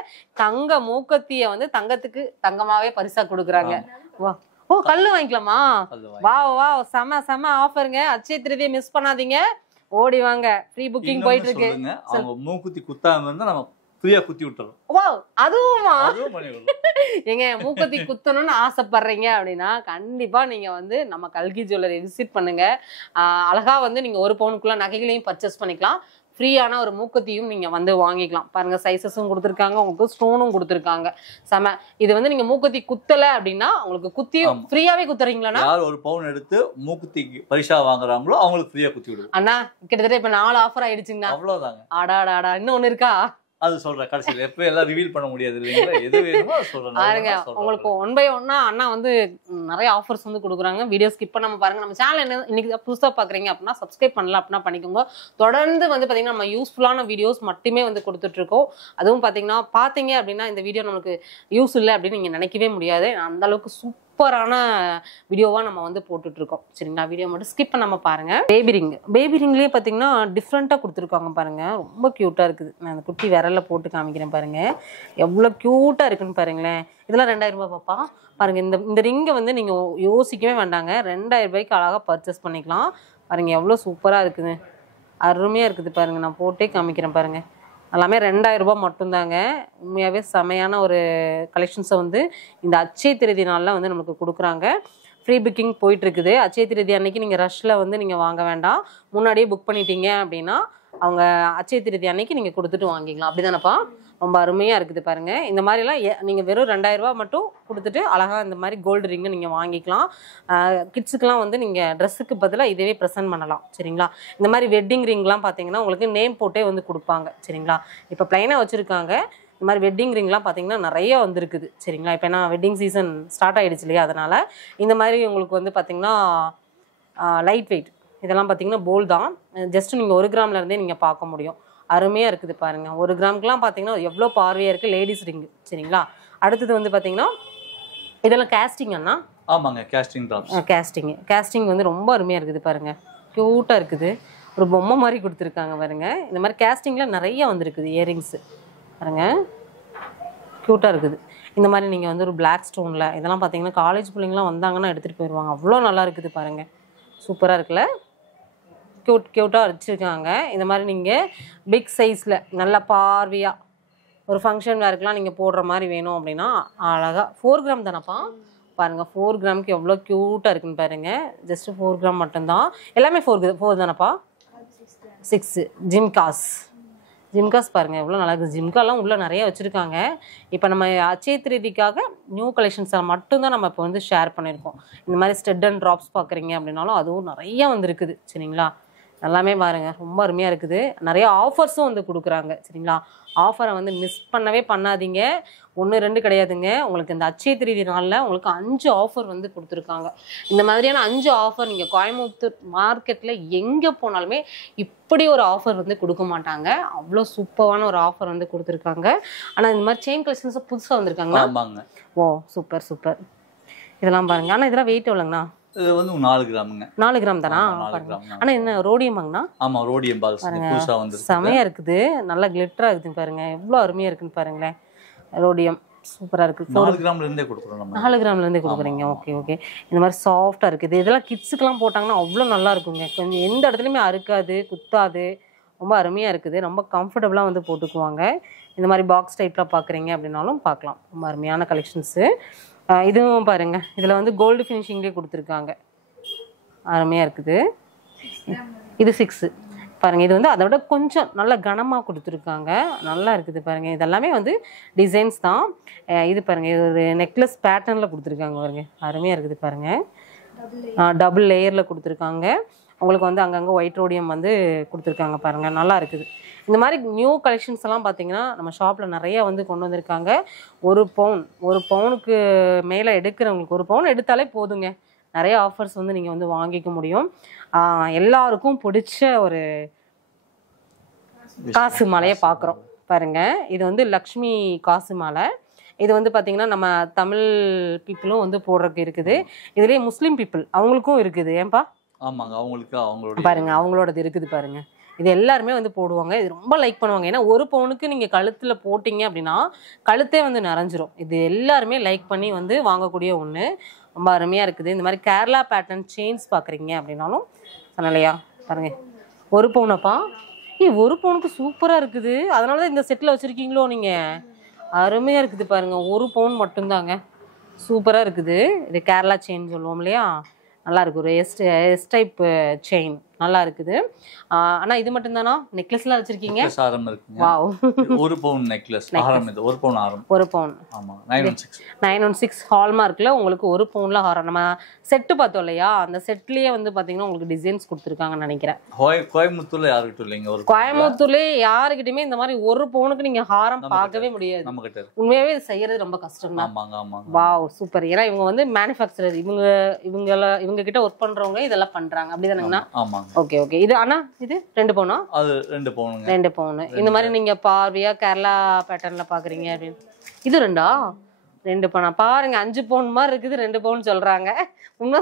தங்க மூக்கத்திய வந்து தங்கத்துக்கு தங்கமாவே பரிசா கொடுக்குறாங்க. வா, ஓ, கல்லு வாங்கிக்கலாமா? வா வா, செம செம ஆஃபருங்க. அட்சய திருதியை மிஸ் பண்ணாதீங்க, ஓடி வாங்க. ஃப்ரீ புக்கிங் போயிட்டு இருக்கு. அவங்க மூக்குத்தி குத்தாம இருந்தா நம்ம ஃப்ரீயா குத்தி விட்டுறோம். வா, அதுவுமா? ஏங்க, மூக்குத்தி குத்தணும்னு ஆசைப்படுறீங்க அப்படின்னா கண்டிப்பா நீங்க வந்து நம்ம கல்கி ஜுவல்லரி விசிட் பண்ணுங்க. அழகா வந்து நீங்க 1 பவுனுக்குள்ள நகைகளையும் பர்ச்சேஸ் பண்ணிக்கலாம். ஃப்ரீயான ஒரு மூக்கத்தையும் நீங்க வந்து வாங்கிக்கலாம். பாருங்க, சைஸஸும் கொடுத்துருக்காங்க, உங்களுக்கு ஸ்டோனும் கொடுத்துருக்காங்க. செம. இது வந்து நீங்க மூக்கத்தி குத்தல அப்படின்னா உங்களுக்கு குத்தியும் ஃப்ரீயாவே குத்துறீங்களா? யார் 1 பவுன் எடுத்து மூக்குத்தி பரிசா வாங்குறாங்களோ அவங்களுக்கு ஃப்ரீயா குத்தி விடுவோம். அண்ணா, கிட்டத்தட்ட இப்ப 4 ஆஃபர் ஆயிடுச்சுங்கண்ணா. அவ்வளவுதாங்க. ஆடாடாடா, இன்னும் ஒண்ணு இருக்கா? அது சொல்றேன் கடைசியில். எப்ப எல்லாம் ரிவீல் பண்ண முடியாது இல்லைங்களா, எது வேணுமோ அது சொல்றேன். பாருங்க, உங்களுக்கு 1 by 1 அண்ணா வந்து நிறைய ஆஃபர்ஸ் வந்து கொடுக்குறாங்க. வீடியோ ஸ்கிப் பண்ணாம பாருங்க. நம்ம சேனல் என்ன இன்னைக்கு புதுசா பாக்குறீங்க அப்படின்னா சப்ஸ்கிரைப் பண்ணல அப்படின்னா பண்ணிக்கோங்க. தொடர்ந்து வந்து பாத்தீங்கன்னா நம்ம யூஸ்ஃபுல்லான வீடியோஸ் மட்டுமே வந்து கொடுத்துட்டு இருக்கோம். அதுவும் பாத்தீங்க அப்படின்னா இந்த வீடியோ நமக்கு யூஸ் இல்லை அப்படின்னு நீங்க நினைக்கவே முடியாது. அந்த அளவுக்கு சூப்பரான வீடியோவா நம்ம வந்து போட்டுட்டு இருக்கோம் சரிங்களா. வீடியோ மட்டும் ஸ்கிப் பண்ணாம பாருங்க. பேபி ரிங்லயே பாத்தீங்கன்னா டிஃப்ரெண்டா கொடுத்துருக்காங்க பாருங்க, ரொம்ப கியூட்டா இருக்குது. நான் அந்த குட்டி விரல்ல போட்டு காமிக்கிறேன் பாருங்க, எவ்வளவு கியூட்டா இருக்குன்னு பாருங்களேன். இதெல்லாம் 2000 ரூபாய் பாப்பா. பாருங்க இந்த ரிங்கை வந்து நீங்க யோசிக்கவே வேண்டாங்க, 2000 ரூபாய்க்கு அழகா பர்ச்சேஸ் பண்ணிக்கலாம். பாருங்க எவ்வளவு சூப்பரா இருக்குது, அருமையா இருக்குது பாருங்க. நான் போட்டே காமிக்கிறேன் பாருங்க, எல்லாமே 2000 ரூபாய் மட்டும்தாங்க. உண்மையாகவே செமையான ஒரு கலெக்ஷன்ஸை வந்து இந்த அட்சய திருதி நாளில் வந்து நம்மளுக்கு கொடுக்குறாங்க. ஃப்ரீ புக்கிங் போயிட்டுருக்குது. அட்சய திருதி அன்னைக்கு நீங்கள் ரஷ்ஷில் வந்து நீங்கள் வாங்க வேண்டாம், முன்னாடியே புக் பண்ணிட்டீங்க அப்படின்னா அவங்க அட்சய திருதி அன்னைக்கு நீங்கள் கொடுத்துட்டு வாங்கிக்கலாம். அப்படி தானேப்பா? ரொம்ப அருமையாக இருக்குது பாருங்கள். இந்த மாதிரிலாம் நீங்கள் வெறும் 2000 ரூபா மட்டும் கொடுத்துட்டு அழகாக இந்த மாதிரி கோல்டு ரிங்கை நீங்கள் வாங்கிக்கலாம். கிட்ஸுக்கெலாம் வந்து நீங்கள் ட்ரெஸ்ஸுக்கு பதிலாக இதுவே ப்ரெசென்ட் பண்ணலாம் சரிங்களா. இந்த மாதிரி வெட்டிங் ரிங்லாம் பார்த்தீங்கன்னா உங்களுக்கு நேம் போட்டே வந்து கொடுப்பாங்க சரிங்களா. இப்போ ப்ளைனாக வச்சுருக்காங்க. இந்த மாதிரி வெட்டிங் ரிங்லாம் பார்த்தீங்கன்னா நிறைய வந்துருக்குது சரிங்களா. இப்போ ஏன்னா வெட்டிங் சீசன் ஸ்டார்ட் ஆகிடுச்சு இல்லையா, அதனால் இந்த மாதிரி உங்களுக்கு வந்து பார்த்திங்கன்னா லைட் வெயிட் இதெல்லாம் பார்த்தீங்கன்னா போல் தான். ஜஸ்ட் நீங்கள் 1 கிராம்லேருந்தே நீங்கள் பார்க்க முடியும். அருமையாக இருக்குது பாருங்கள். 1 கிராமுக்குலாம் பார்த்தீங்கன்னா எவ்வளோ பார்வையாக இருக்குது லேடிஸ் ரிங்கு சரிங்களா. அடுத்தது வந்து பார்த்தீங்கன்னா இதெல்லாம் கேஸ்டிங் அண்ணா? ஆமாங்க, கேஸ்டிங் ட்ராப்ஸ். கேஸ்டிங் வந்து ரொம்ப அருமையாக இருக்குது பாருங்கள், க்யூட்டாக இருக்குது. ஒரு பொம்மை மாதிரி கொடுத்துருக்காங்க பாருங்கள். இந்த மாதிரி கேஸ்டிங்கில் நிறைய வந்துருக்குது இயரிங்ஸு பாருங்கள், க்யூட்டாக இருக்குது. இந்த மாதிரி நீங்கள் வந்து ஒரு பிளாக் ஸ்டோனில் இதெல்லாம் பார்த்தீங்கன்னா காலேஜ் பிள்ளைங்களாம் வந்தாங்கன்னா எடுத்துகிட்டு போயிடுவாங்க, அவ்வளோ நல்லா இருக்குது பாருங்கள். சூப்பராக இருக்குல்ல, க்யூட்டாக வச்சுருக்காங்க. இந்த மாதிரி நீங்கள் பிக் சைஸில் நல்ல பார்வையாக ஒரு ஃபங்க்ஷன் வேறுக்கெலாம் நீங்கள் போடுற மாதிரி வேணும் அப்படின்னா அழகாக 4 கிராம் தானேப்பா பாருங்கள். 4 கிராமுக்கு எவ்வளோ க்யூட்டாக இருக்குன்னு பாருங்கள். ஜஸ்ட்டு 4 கிராம் மட்டும்தான், எல்லாமே 4 தானேப்பா. 6 ஜிம்காஸ் பாருங்கள் எவ்வளோ நல்லா இருக்குது. ஜிம்காலாம் உள்ளே நிறைய வச்சுருக்காங்க. இப்போ நம்ம அட்சய திருதிக்காக நியூ கலெக்ஷன்ஸை மட்டும்தான் நம்ம இப்போ வந்து ஷேர் பண்ணியிருக்கோம். இந்த மாதிரி ஸ்டெட் அண்ட் ட்ராப்ஸ் பார்க்குறீங்க அப்படின்னாலும் அதுவும் நிறையா வந்துருக்குது சரிங்களா. எல்லாமே பாருங்கள் ரொம்ப அருமையாக இருக்குது. நிறைய ஆஃபர்ஸும் வந்து கொடுக்குறாங்க சரிங்களா. ஆஃபரை வந்து மிஸ் பண்ணவே பண்ணாதீங்க. 1 2 கிடையாதுங்க, உங்களுக்கு இந்த அட்சய திருதி நாளில் உங்களுக்கு 5 ஆஃபர் வந்து கொடுத்துருக்காங்க. இந்த மாதிரியான 5 ஆஃபர் நீங்கள் கோயம்புத்தூர் மார்க்கெட்டில் எங்கே போனாலுமே இப்படி ஒரு ஆஃபர் வந்து கொடுக்க மாட்டாங்க. அவ்வளோ சூப்பரான ஒரு ஆஃபர் வந்து கொடுத்துருக்காங்க. ஆனால் இந்த மாதிரி செயின் கலெக்ஷன்ஸை புதுசாக வந்திருக்காங்க. ஓ சூப்பர். இதெல்லாம் பாருங்கள். ஆனால் இதெல்லாம் வெயிட் எவ்வளோங்கண்ணா? இது வந்து 4 கிராமுங்க. 4 கிராம் தானா? ஆனா என்ன ரோடியமாங்கண்ணா? ஆமா, ரோடியம் பால்ஸ் புதுசா வந்து செமையா இருக்குது, நல்லா கிளிட்டரா இருக்குது பாருங்க, எவ்வளவு அருமையா இருக்குன்னு பாருங்களேன். ரோடியம் சூப்பரா இருக்கு. 4 கிராம்ல இருந்தே கொடுக்குறோம் நம்ம. 4 கிராம்ல இருந்தே கொடுக்குறீங்க. ஓகே. இந்த மாதிரி சாஃப்டா இருக்குது. இதெல்லாம் கிட்ஸுக்கெல்லாம் போட்டாங்கன்னா அவ்வளோ நல்லா இருக்குங்க. கொஞ்சம் எந்த இடத்துலையுமே அறுக்காது, குத்தாது, ரொம்ப அருமையா இருக்குது. ரொம்ப கம்ஃபர்டபுளாக வந்து போட்டுக்குவாங்க. இந்த மாதிரி பாக்ஸ் டைப்ல பார்க்குறீங்க அப்படின்னாலும் பார்க்கலாம். ரொம்ப அருமையான கலெக்ஷன்ஸு. இதுவும் பாருங்க, இதில் வந்து கோல்டு ஃபினிஷிங்லேயே கொடுத்துருக்காங்க, அருமையாக இருக்குது. இது 6 பாருங்கள். இது வந்து அதை விட கொஞ்சம் நல்லா கனமாக கொடுத்துருக்காங்க, நல்லா இருக்குது பாருங்கள். இதெல்லாமே வந்து டிசைன்ஸ் தான். இது பாருங்கள், இது ஒரு நெக்லஸ் பேட்டர்னில் கொடுத்துருக்காங்க பாருங்கள், அருமையாக இருக்குது பாருங்கள். டபுள் லேயரில் கொடுத்துருக்காங்க. உங்களுக்கு வந்து அங்கங்கே ஒயிட் ரோடியம் வந்து கொடுத்துருக்காங்க பாருங்கள், நல்லா இருக்குது. இந்த மாதிரி நியூ கலெக்ஷன்ஸ் எல்லாம் பார்த்தீங்கன்னா நம்ம ஷாப்பில் நிறையா வந்து கொண்டு வந்திருக்காங்க. 1 பவுனுக்கு மேலே எடுக்கிறவங்களுக்கு 1 பவுன் எடுத்தாலே போதுங்க, நிறைய ஆஃபர்ஸ் வந்து நீங்கள் வந்து வாங்கிக்க முடியும். எல்லாருக்கும் பிடிச்ச ஒரு காசு மாலையை பார்க்குறோம் பாருங்கள். இது வந்து லக்ஷ்மி காசு மாலை. இது வந்து பார்த்தீங்கன்னா நம்ம தமிழ் பீப்புளும் வந்து போடுறதுக்கு இருக்குது. இதுலேயே முஸ்லீம் பீப்புள் அவங்களுக்கும் இருக்குது. ஏன்பா? ஆமாங்க, அவங்களோட பாருங்க, அவங்களோடது இருக்குது பாருங்க. இது எல்லாருமே வந்து போடுவாங்க, இது ரொம்ப லைக் பண்ணுவாங்க. ஏன்னா 1 பவுனுக்கு நீங்கள் கழுத்தில் போட்டிங்க அப்படின்னா கழுத்தே வந்து நிறைஞ்சிரும். இது எல்லாருமே லைக் பண்ணி வந்து வாங்கக்கூடிய ஒன்று, ரொம்ப அருமையாக இருக்குது. இந்த மாதிரி கேரளா பேட்டர்ன் செயின்ஸ் பார்க்குறீங்க அப்படின்னாலும் சொன்னலையா பாருங்க. 1 பவுனப்பா, 1 பவுனுக்கு சூப்பராக இருக்குது. அதனால தான் இந்த செட்டில் வச்சுருக்கீங்களோ நீங்கள்? அருமையாக இருக்குது பாருங்கள். 1 பவுன் மட்டும்தாங்க, சூப்பராக இருக்குது. இது கேரளா செயின் சொல்லுவோம் இல்லையா, நல்லா இருக்கு. ஒரு எஸ் டைப் செயின் நல்லா இருக்குது. ஆனா இது மட்டும் தானா நெக்லஸ்லாம் வச்சிருக்கீங்க? ஆரம் இருக்குங்க. வாவ், 1 பவுன் நெக்லஸ் ஆரம். இது 1 பவுன் ஆரம். 1 பவுன். ஆமா, 916 ஹால்மார்க்ல உங்களுக்கு 1 பவுன்ல ஆரம். நம்ம செட்டு பார்த்தோம் இல்லையா, அந்த செட்லயே வந்து பாத்தீங்கன்னா உங்களுக்கு டிசைன்ஸ் கொடுத்துருக்காங்கன்னு நினைக்கிறேன். கோயம்புத்தூர்ல யாருக்கிட்டும் இல்லைங்க. ஒரு கோயம்புத்தூர்ல யாருக்கிட்டயுமே இந்த மாதிரி 1 பவுனுக்கு நீங்க ஹாரம் பார்க்கவே முடியாது. நம்ம கிட்ட உண்மையாவே இது செய்யறது ரொம்ப கஷ்டம் தான். ஆமாங்க. Wow, super. ஏன்னா இவங்க வந்து மேனுஃபேக்சரர், இவங்க கிட்ட ஒர்க் பண்றவங்க இதெல்லாம் பண்றாங்க, அப்படிதானுங்கண்ணா? ஆமாங்க. ஓகே. இது ஆனா இது 2 பவுனா? அது 2 பவுனுங்க. 2 பவுன். இந்த மாதிரி நீங்க பார்வையா கேரளா பேட்டர்ன்ல பாக்குறீங்க அப்படின்னு. இது 2ஆ? 2 பவுனா பாருங்க, 5 பவுன் மாதிரி இருக்குது, 2 பவுன் சொல்றாங்க. உண்மை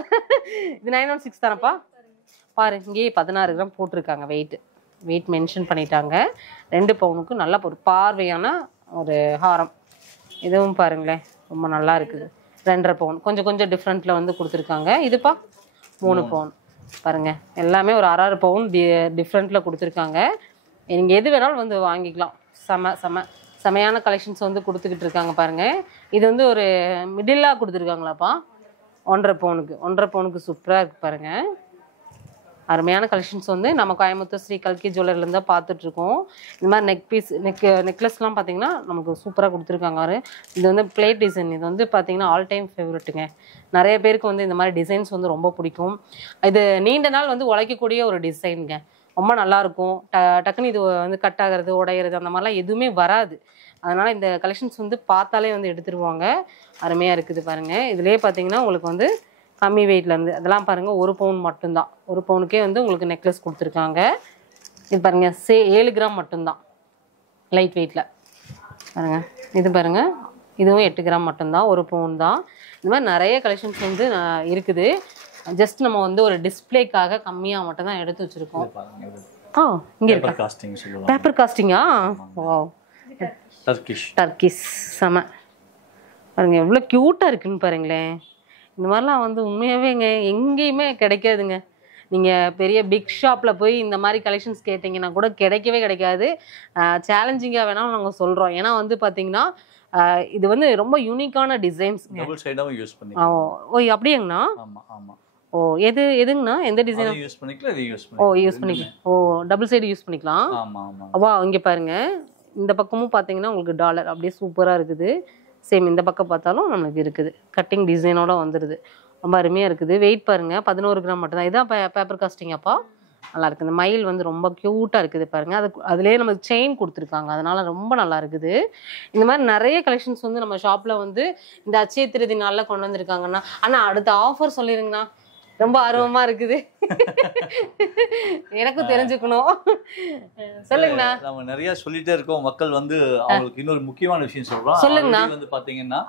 இது 916 தானப்பா? பாருங்க இங்கேயே 16 கிராம் போட்டிருக்காங்க வெயிட் மென்ஷன் பண்ணிட்டாங்க. 2 பவுனுக்கு நல்ல ஒரு பார்வையான ஒரு ஹாரம். இதுவும் பாருங்களேன் ரொம்ப நல்லா இருக்குது. 2.5 பவுன் கொஞ்சம் கொஞ்சம் டிஃப்ரெண்ட்ல வந்து கொடுத்துருக்காங்க. இதுப்பா 3 பவுன் பாருங்க, எல்லாமே ஒரு 6 பவுன் டிஃப்ரெண்ட்ல கொடுத்துருக்காங்க. நீங்க எது வேணாலும் வந்து வாங்கிக்கலாம். செமையான கலெக்ஷன்ஸ் வந்து கொடுத்துக்கிட்டு இருக்காங்க பாருங்க. இது வந்து ஒரு மிடில்லா கொடுத்துருக்காங்களாப்பா. 1.5 பவுனுக்கு சூப்பரா இருக்கு பாருங்க. அருமையான கலெக்ஷன்ஸ் வந்து நம்ம கோயம்புத்தூர் ஸ்ரீ கல்கி ஜுவல்லர்லேருந்து தான் பார்த்துட்டு இருக்கோம். இந்த மாதிரி நெக்லஸ்லாம் பார்த்தீங்கன்னா நமக்கு சூப்பராக கொடுத்துருக்காங்க. இது வந்து பிளேட் டிசைன். இது வந்து பார்த்தீங்கன்னா ஆல் டைம் ஃபேவரெட்டுங்க. நிறைய பேருக்கு வந்து இந்த மாதிரி டிசைன்ஸ் வந்து ரொம்ப பிடிக்கும். இது நீண்ட நாள் வந்து உழைக்கக்கூடிய ஒரு டிசைனுங்க. ரொம்ப நல்லாயிருக்கும். டக்குன்னு இது வந்து கட் ஆகிறது, உடையிறது அந்த மாதிரிலாம் எதுவுமே வராது. அதனால் இந்த கலெக்ஷன்ஸ் வந்து பார்த்தாலே வந்து எடுத்துருவாங்க. அருமையாக இருக்குது பாருங்கள். இதுலேயே பார்த்தீங்கன்னா உங்களுக்கு வந்து கம்மி வெயிட்லேருந்து அதெல்லாம் பாருங்கள் 1 பவுன் மட்டும்தான். 1 பவுனுக்கே வந்து உங்களுக்கு நெக்லஸ் கொடுத்துருக்காங்க. இது பாருங்கள் 7 கிராம் மட்டும்தான் லைட் வெயிட்டில் பாருங்கள். இது பாருங்கள் இதுவும் 8 கிராம் மட்டும்தான், 1 பவுன் தான். இந்த மாதிரி நிறைய கலெக்ஷன்ஸ் வந்து இருக்குது. ஜஸ்ட் நம்ம வந்து ஒரு டிஸ்பிளேக்காக கம்மியாக மட்டும் தான் எடுத்து வச்சுருக்கோம். இங்கே இருக்கா பேப்பர் காஸ்டிங்கா? ஓ டர்க்கிஷ் செம பாருங்க எவ்வளோ க்யூட்டாக இருக்குன்னு பாருங்களேன். இந்த மாதிரிலாம் வந்து உண்மையாகவேங்க எங்கேயுமே கிடைக்காதுங்க. நீங்கள் பெரிய பிக் ஷாப்பில் போய் இந்த மாதிரி கலெக்ஷன்ஸ் கேட்டிங்கன்னா கூட கிடைக்கவே கிடைக்காது. சேலஞ்சிங்காக வேணாலும் நாங்கள் சொல்கிறோம். ஏன்னா வந்து பார்த்தீங்கன்னா இது வந்து ரொம்ப யூனிக்கான டிசைன்ஸ். ஓ அப்படியேங்கண்ணா? ஓ எதுங்கண்ணா? எந்த டிசைன் யூஸ் பண்ணிக்கலாம்? ஓ டபுள் சைடு யூஸ் பண்ணிக்கலாம். வா இங்கே பாருங்க, இந்த பக்கமும் பார்த்தீங்கன்னா உங்களுக்கு டாலர் அப்படியே சூப்பராக இருக்குது. சேம் இந்த பக்கம் பார்த்தாலும் நம்மளுக்கு இருக்குது. கட்டிங் டிசைனோட வந்துடுது. ரொம்ப அருமையாக இருக்குது. வெயிட் பாருங்கள் 11 கிராம் மட்டும்தான். இதான் பேப்பர் காஸ்டிங்காப்பா? நல்லா இருக்குது. இந்த மயில் வந்து ரொம்ப க்யூட்டாக இருக்குது பாருங்கள். அதுலேயே நமக்கு செயின் கொடுத்துருக்காங்க. அதனால் ரொம்ப நல்லா இருக்குது. இந்த மாதிரி நிறைய கலெக்ஷன்ஸ் வந்து நம்ம ஷாப்பில் வந்து இந்த அட்சய திருதி நாளில் கொண்டு வந்திருக்காங்கண்ணா. ஆனால் அடுத்த ஆஃபர் சொல்லிடுங்கண்ணா, ரொம்ப ஆர்வமா இருக்குது. எனக்கும் தெரிஞ்சுக்கணும். சொல்லுங்கண்ணா. நம்ம நிறைய சொல்லிட்டே இருக்கோம். மக்கள் வந்து அவங்களுக்கு இன்னொரு முக்கியமான விஷயம் சொல்றோம். சொல்லுங்கண்ணா. வந்து பாத்தீங்கன்னா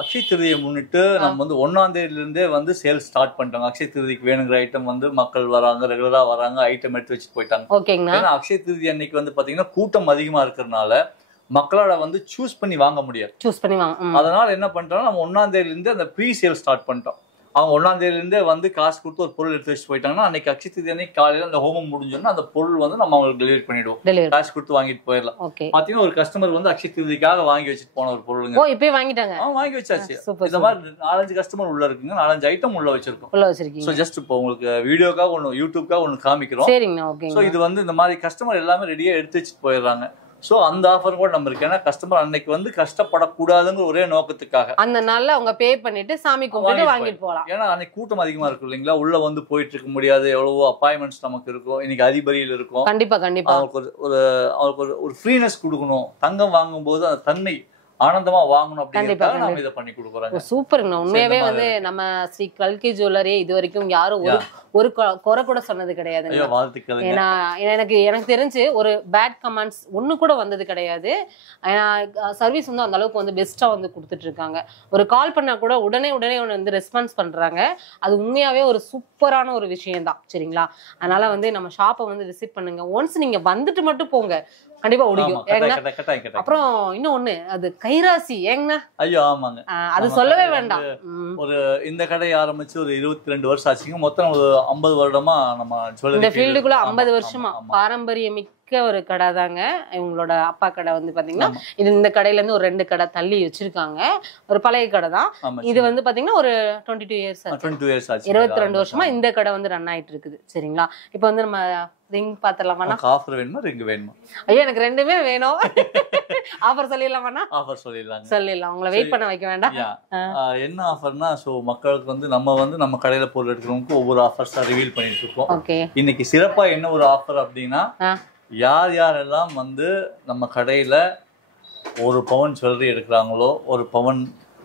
அக்ஷய திருதியை முன்னிட்டு நம்ம வந்து 1ஆம் தேதியிலிருந்தே வந்து சேல் ஸ்டார்ட் பண்ணிட்டாங்க. அக்ஷய திருதிக்கு வேணுங்கிற ஐட்டம் வந்து மக்கள் வராங்க, ரெகுலரா வராங்க, ஐட்டம் எடுத்து வச்சுட்டு போயிட்டாங்க. ஓகேங்கண்ணா. ஏன்னா அக்ஷய திருதி அன்னைக்கு வந்து பாத்தீங்கன்னா கூட்டம் அதிகமா இருக்கிறதுனால மக்களோட வந்து சூஸ் பண்ணி வாங்க முடியாது. அதனால என்ன பண்றோம், நம்ம 1ஆம் தேதியிலிருந்து அந்த ப்ரீ சேல் ஸ்டார்ட் பண்ணிட்டோம். அவங்க 1ஆம் தேதியிலிருந்தே வந்து காசு கொடுத்து ஒரு பொருள் எடுத்து வச்சு போயிட்டாங்கன்னா அன்னைக்கு அக்ஷய திருதி அன்னைக்கு காலையில அந்த ஹோமம் முடிஞ்சோன்னா அந்த பொருள் வந்து நம்ம அவங்களுக்கு டெலிவரி பண்ணிடுவோம். காசு கொடுத்து வாங்கிட்டு போயிடலாம். பாத்தீங்கன்னா ஒரு கஸ்டமர் வந்து அக்ஷய திருதிக்காக வாங்கி வச்சுட்டு போன ஒரு பொருளுங்க வாங்கி வச்சாச்சு. இந்த மாதிரி 4-5 கஸ்டமர் உள்ள இருக்குங்க. 4-5 ஐட்டம் உள்ள வச்சிருக்கோம். ஜஸ்ட் இப்போ உங்களுக்கு வீடியோக்காக ஒன்று, யூடியூப்காக ஒன்று காமிக்கிறோம். இது வந்து இந்த மாதிரி கஸ்டமர் எல்லாமே ரெடியா எடுத்து வச்சுட்டு போயிடுறாங்க. சோ அந்த ஆஃபர் கூட நம்ம இருக்கு. ஏன்னா கஸ்டமர் அன்னைக்கு வந்து கஷ்டப்படக்கூடாதுங்கிற ஒரே நோக்கத்துக்காக அந்த நாள்ல அவங்க பே பண்ணிட்டு சாமி கும்பிட்டு வாங்கிட்டு போகலாம். ஏன்னா அன்னைக்கு கூட்டம் அதிகமா இருக்கும் இல்லைங்களா, உள்ள வந்து போயிட்டு இருக்க முடியாது. எவ்வளவோ அப்பாயின்மெண்ட்ஸ் நமக்கு இருக்கும். இன்னைக்கு அதிபரியில் இருக்கும். கண்டிப்பா அவங்களுக்கு ஒரு ஃப்ரீனஸ் கொடுக்கணும். தங்கம் வாங்கும் போது அந்த தன்மை ஆனந்தமா வாங்கணும் அப்படிங்கிறதுக்காக நாம இத பண்ணி கொடுக்குறோம். சூப்பர்ங்க. உண்மையாவே வந்து நம்ம ஸ்ரீ கல்கி ஜுவல்லரி இது வரைக்கும் யாரும் ஒரு குறை கூட சொன்னது கிடையாது. ஏன்னா எனக்கு தெரிஞ்சு ஒரு பேட் கமெண்ட்ஸ் ஒண்ணு கூட வந்தது கிடையாது. ஏன்னா சர்வீஸ் வந்து அந்த அளவுக்கு வந்து பெஸ்டா வந்து கொடுத்துட்டு இருக்காங்க. ஒரு கால் பண்ணா கூட உடனே வந்து ரெஸ்பான்ஸ் பண்றாங்க. அது உண்மையாவே ஒரு சூப்பரான ஒரு விஷயம் தான். சரிங்களா? அதனால வந்து நம்ம ஷாப்பை வந்து விசிட் பண்ணுங்க. ஒன்ஸ் நீங்க வந்துட்டு மட்டும் போங்க, கண்டிப்பா பிடிக்கும். அப்புறம் இன்னொன்னு அது கைராசி ஏங்கண்ணா. ஐயோ ஆமாங்க, அது சொல்லவே வேண்டாம். ஒரு இந்த கடை ஆரம்பிச்சு ஒரு 22 வருஷம் ஆச்சுங்க. மொத்தம் ஒரு 50 வருடமா நம்ம இந்த ஃபீல்டுக்குள்ள 50 வருஷமா பாரம்பரியமிக்க ஒரு கடை தாங்க. இவங்களோட அப்பா கடை வந்து பாத்தீங்கன்னா இந்த கடையில இருந்து ஒரு 2 கடை தள்ளி வச்சிருக்காங்க. ஒரு பழைய கடை தான் இது. வந்து பாத்தீங்கன்னா ஒரு 22 இயர்ஸ் ஆச்சு. 22 வருஷமா இந்த கடை வந்து ரன் ஆயிட்டு இருக்குது. சரிங்களா? இப்ப வந்து நம்ம ரிங் பாத்திரலாமா? ஆஃபர் வேணுமா ரிங் வேணுமா? ஐயா எனக்கு ரெண்டுமே வேணும். ஆஃபர் சொல்லிடலாமா? ஆஃபர் சொல்லிடலாம். உங்களை வெயிட் பண்ண வைக்க வேண்டாம். என்ன ஆஃபர்னா, சோ மக்களுக்கு வந்து நம்ம கடையில பொருள் எடுக்கிறவங்களுக்கு ஒவ்வொரு ஆஃபர்ஸா ரிவீல் பண்ணிட்டு இருக்கோம். இன்னைக்கு சிறப்பா என்ன ஒரு ஆஃபர் அப்படின்னா, யாரெல்லாம் வந்து நம்ம கடையில 1 பவுன் ஜுவல்லரி எடுக்கிறாங்களோ, 1 பவுன்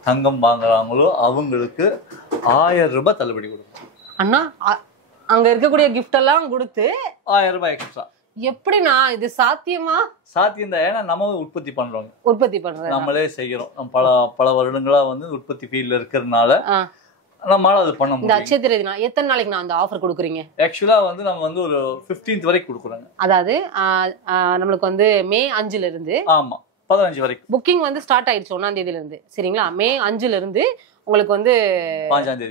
தங்கம் வாங்குறாங்களோ அவங்களுக்கு 1000 ரூபாய் தள்ளுபடி கொடுக்கும். அண்ணா அங்க இருக்கக்கூடிய கிஃப்ட் எல்லாம் கொடுத்து 1000 ரூபாய் எக்ஸ்ட்ரா. எப்படிண்ணா இது சாத்தியமா? சாத்தியம் தான். ஏன்னா நம்ம உற்பத்தி பண்றோம், உற்பத்தி பண்றது நம்மளே செய்கிறோம். பல வருடங்களா வந்து உற்பத்தி ஃபீல்ட்ல இருக்கிறதுனால நம்மளால அது பண்ண இந்த முடியும். அட்சய திருதினா எத்தனை நாளைக்கு நான் அந்த ஆஃபர் கொடுக்குறீங்க? ஆக்சுவலா வந்து நம்ம வந்து ஒரு 15th வரைக்கும் கொடுக்குறாங்க. அதாவது நம்மளுக்கு வந்து மே 5ல இருந்து ஆமா 15 வரைக்கும் புக்கிங் வந்து ஸ்டார்ட் ஆயிடுச்சு 1ஆம் தேதியில இருந்து. சரிங்களா? மே 5ல இருந்து உங்களுக்கு வந்து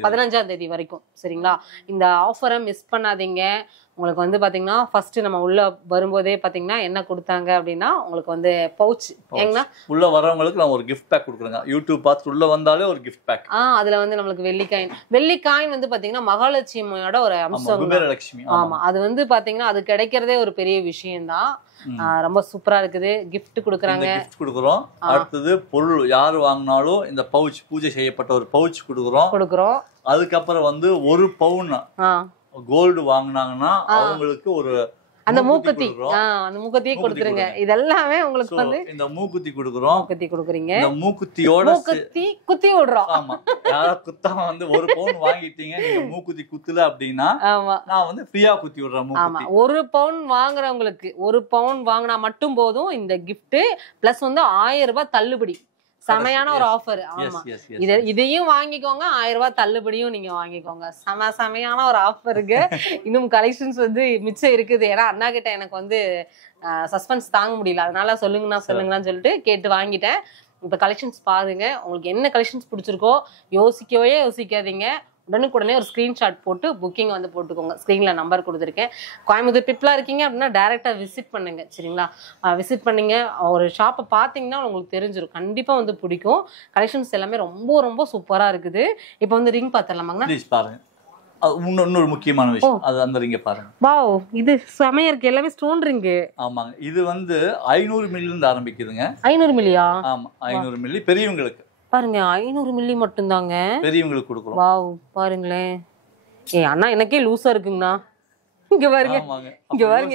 15ஆம் தேதி வரைக்கும். சரிங்களா? இந்த ஆஃபரை மிஸ் பண்ணாதீங்க. உங்களுக்கு வந்து பாத்தீங்கன்னா ஃபர்ஸ்ட் நம்ம உள்ள வரும்போதே பாத்தீங்கன்னா என்ன கொடுத்தாங்க அப்படின்னா உங்களுக்கு வந்து பவுச். ஏங்கண்ணா உள்ள வரவங்களுக்கு நான் ஒரு கிஃப்ட் பேக் கொடுக்குறேங்க. யூடியூப் பார்த்து உள்ள வந்தாலே ஒரு கிஃப்ட் பேக். அதுல வந்து நம்மளுக்கு வெள்ளிக்காயின் வந்து பாத்தீங்கன்னா மகாலட்சுமியோட ஒரு அம்சம். குபேரலட்சுமி. ஆமா, அது வந்து பாத்தீங்கன்னா அது கிடைக்கிறதே ஒரு பெரிய விஷயம் தான். ரொம்ப சூப்பரா இருக்குது. கிஃப்ட் கொடுக்குறாங்க, கிஃப்ட் கொடுக்குறோம். அடுத்தது பொருள் யாரு வாங்கினாலும் இந்த பவுச், பூஜை செய்யப்பட்ட ஒரு பவுச் கொடுக்குறோம். அதுக்கப்புறம் வந்து 1 பவுன் கோல்டு வாங்கினாங்கன்னா அவங்களுக்கு ஒரு அந்த மூக்குத்தியே கொடுத்துருங்க. இதெல்லாமே உங்களுக்கு வந்து இந்த மூக்குத்தி கொடுக்குறோம். மூக்குத்தி கொடுக்குறீங்க. இந்த மூக்குத்தியோட குத்தி விடுறோம். ஆமா, யாரா குத்தாம வந்து 1 பவுன் வாங்கிட்டீங்க, நீங்க மூக்குத்தி குத்துல அப்படின்னா நான் வந்து ஃப்ரீயா குத்தி விடுறேன் மூக்குத்தி. 1 பவுன் வாங்குறவங்களுக்கு 1 பவுன் வாங்கினா மட்டும் போதும் இந்த கிஃப்ட். பிளஸ் வந்து 1000 ரூபாய் தள்ளுபடி. செமையான ஒரு ஆஃபர். ஆமா, இதையும் வாங்கிக்கோங்க, 1000 ரூபாய் தள்ளுபடியும் நீங்க வாங்கிக்கோங்க. செமையான ஒரு ஆஃபருக்கு. இன்னும் கலெக்ஷன்ஸ் வந்து மிச்சம் இருக்குது. ஏன்னா அண்ணா கிட்ட எனக்கு வந்து சஸ்பென்ஸ் தாங்க முடியல, அதனால சொல்லுங்கன்னு சொல்லிட்டு கேட்டு வாங்கிட்டேன். இப்ப கலெக்ஷன்ஸ் பாருங்க. உங்களுக்கு என்ன கலெக்ஷன்ஸ் பிடிச்சிருக்கோ யோசிக்காதீங்க. உடனுக்குடனே ஒரு ஸ்கிரீன்ஷாட் போட்டு புக்கிங் வந்து போட்டுக்கோங்க. ஸ்க்ரீன்ல நம்பர் கொடுத்துருக்கேன். கோயம்புத்தூர் பீப்புளா இருக்கீங்க அப்படின்னா டைரக்டா விசிட் பண்ணுங்க. சரிங்களா? விசிட் பண்ணீங்க, ஒரு ஷாப்பை பார்த்தீங்கன்னா உங்களுக்கு தெரிஞ்சிடும். கண்டிப்பா வந்து பிடிக்கும். கலெக்ஷன்ஸ் எல்லாமே ரொம்ப ரொம்ப சூப்பரா இருக்குது. இப்போ வந்து ரிங் பார்த்துடலாமாங்கண்ணா? ப்ளீஸ் பாருங்க. இன்னொரு முக்கியமான விஷயம், அது அந்த ரிங்க பாருங்க. வாவ், இது செமையா இருக்கு. எல்லாமே ஸ்டோன் ரிங். ஆமாங்க, இது வந்து 500 மில்லி இருந்து ஆரம்பிக்குதுங்க. 500 மில்லியா? ஆமா, 500 மில்லி பெரியவங்களுக்கு. பாருங்க, 500 மில்லி மட்டும்தாங்க பெரியவங்களுக்கு கொடுக்குறோம். வாவ், பாருங்களேன். அண்ணா எனக்கே லூசா இருக்குங்கண்ணா. இங்க பாருங்க,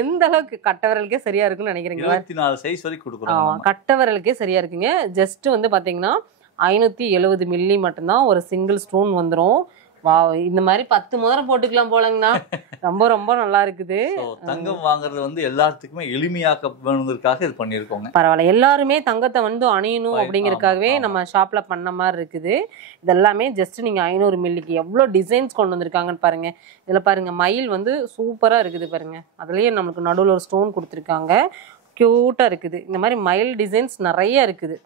எந்த அளவுக்கு கட்ட விரலுக்கே சரியா இருக்குன்னு நினைக்கிறீங்க? 24 சைஸ் வரைக்கும் கொடுக்குறோம். கட்ட விரலுக்கே சரியா இருக்குங்க. ஜஸ்ட் வந்து பாத்தீங்கன்னா 570 மில்லி மட்டும்தான் ஒரு சிங்கிள் ஸ்டோன் வந்துரும். இந்த மாதிரி 10 மோதிரம் போட்டுக்கலாம் போலங்கண்ணா. ரொம்ப ரொம்ப நல்லா இருக்குது. தங்கம் வாங்குறது வந்து எல்லாத்துக்குமே எளிமையாக்க வேணுங்கிறதுக்காக இது பண்ணிருக்கோங்க. பரவாயில்ல, எல்லாருமே தங்கத்தை வந்து அணியணும் அப்படிங்கறதுக்காகவே நம்ம ஷாப்ல பண்ண மாதிரி இருக்குது. இதெல்லாமே ஜஸ்ட் நீங்க 500 மில்லிக்கு எவ்வளவு டிசைன்ஸ் கொண்டு வந்திருக்காங்கன்னு பாருங்க. இதுல பாருங்க, மயில் வந்து சூப்பரா இருக்குது பாருங்க. அதுலயே நமக்கு நடுவில் ஒரு ஸ்டோன் கொடுத்துருக்காங்க, கியூட்டா இருக்குது. இந்த மாதிரி மயில் டிசைன்ஸ் நிறைய இருக்குது.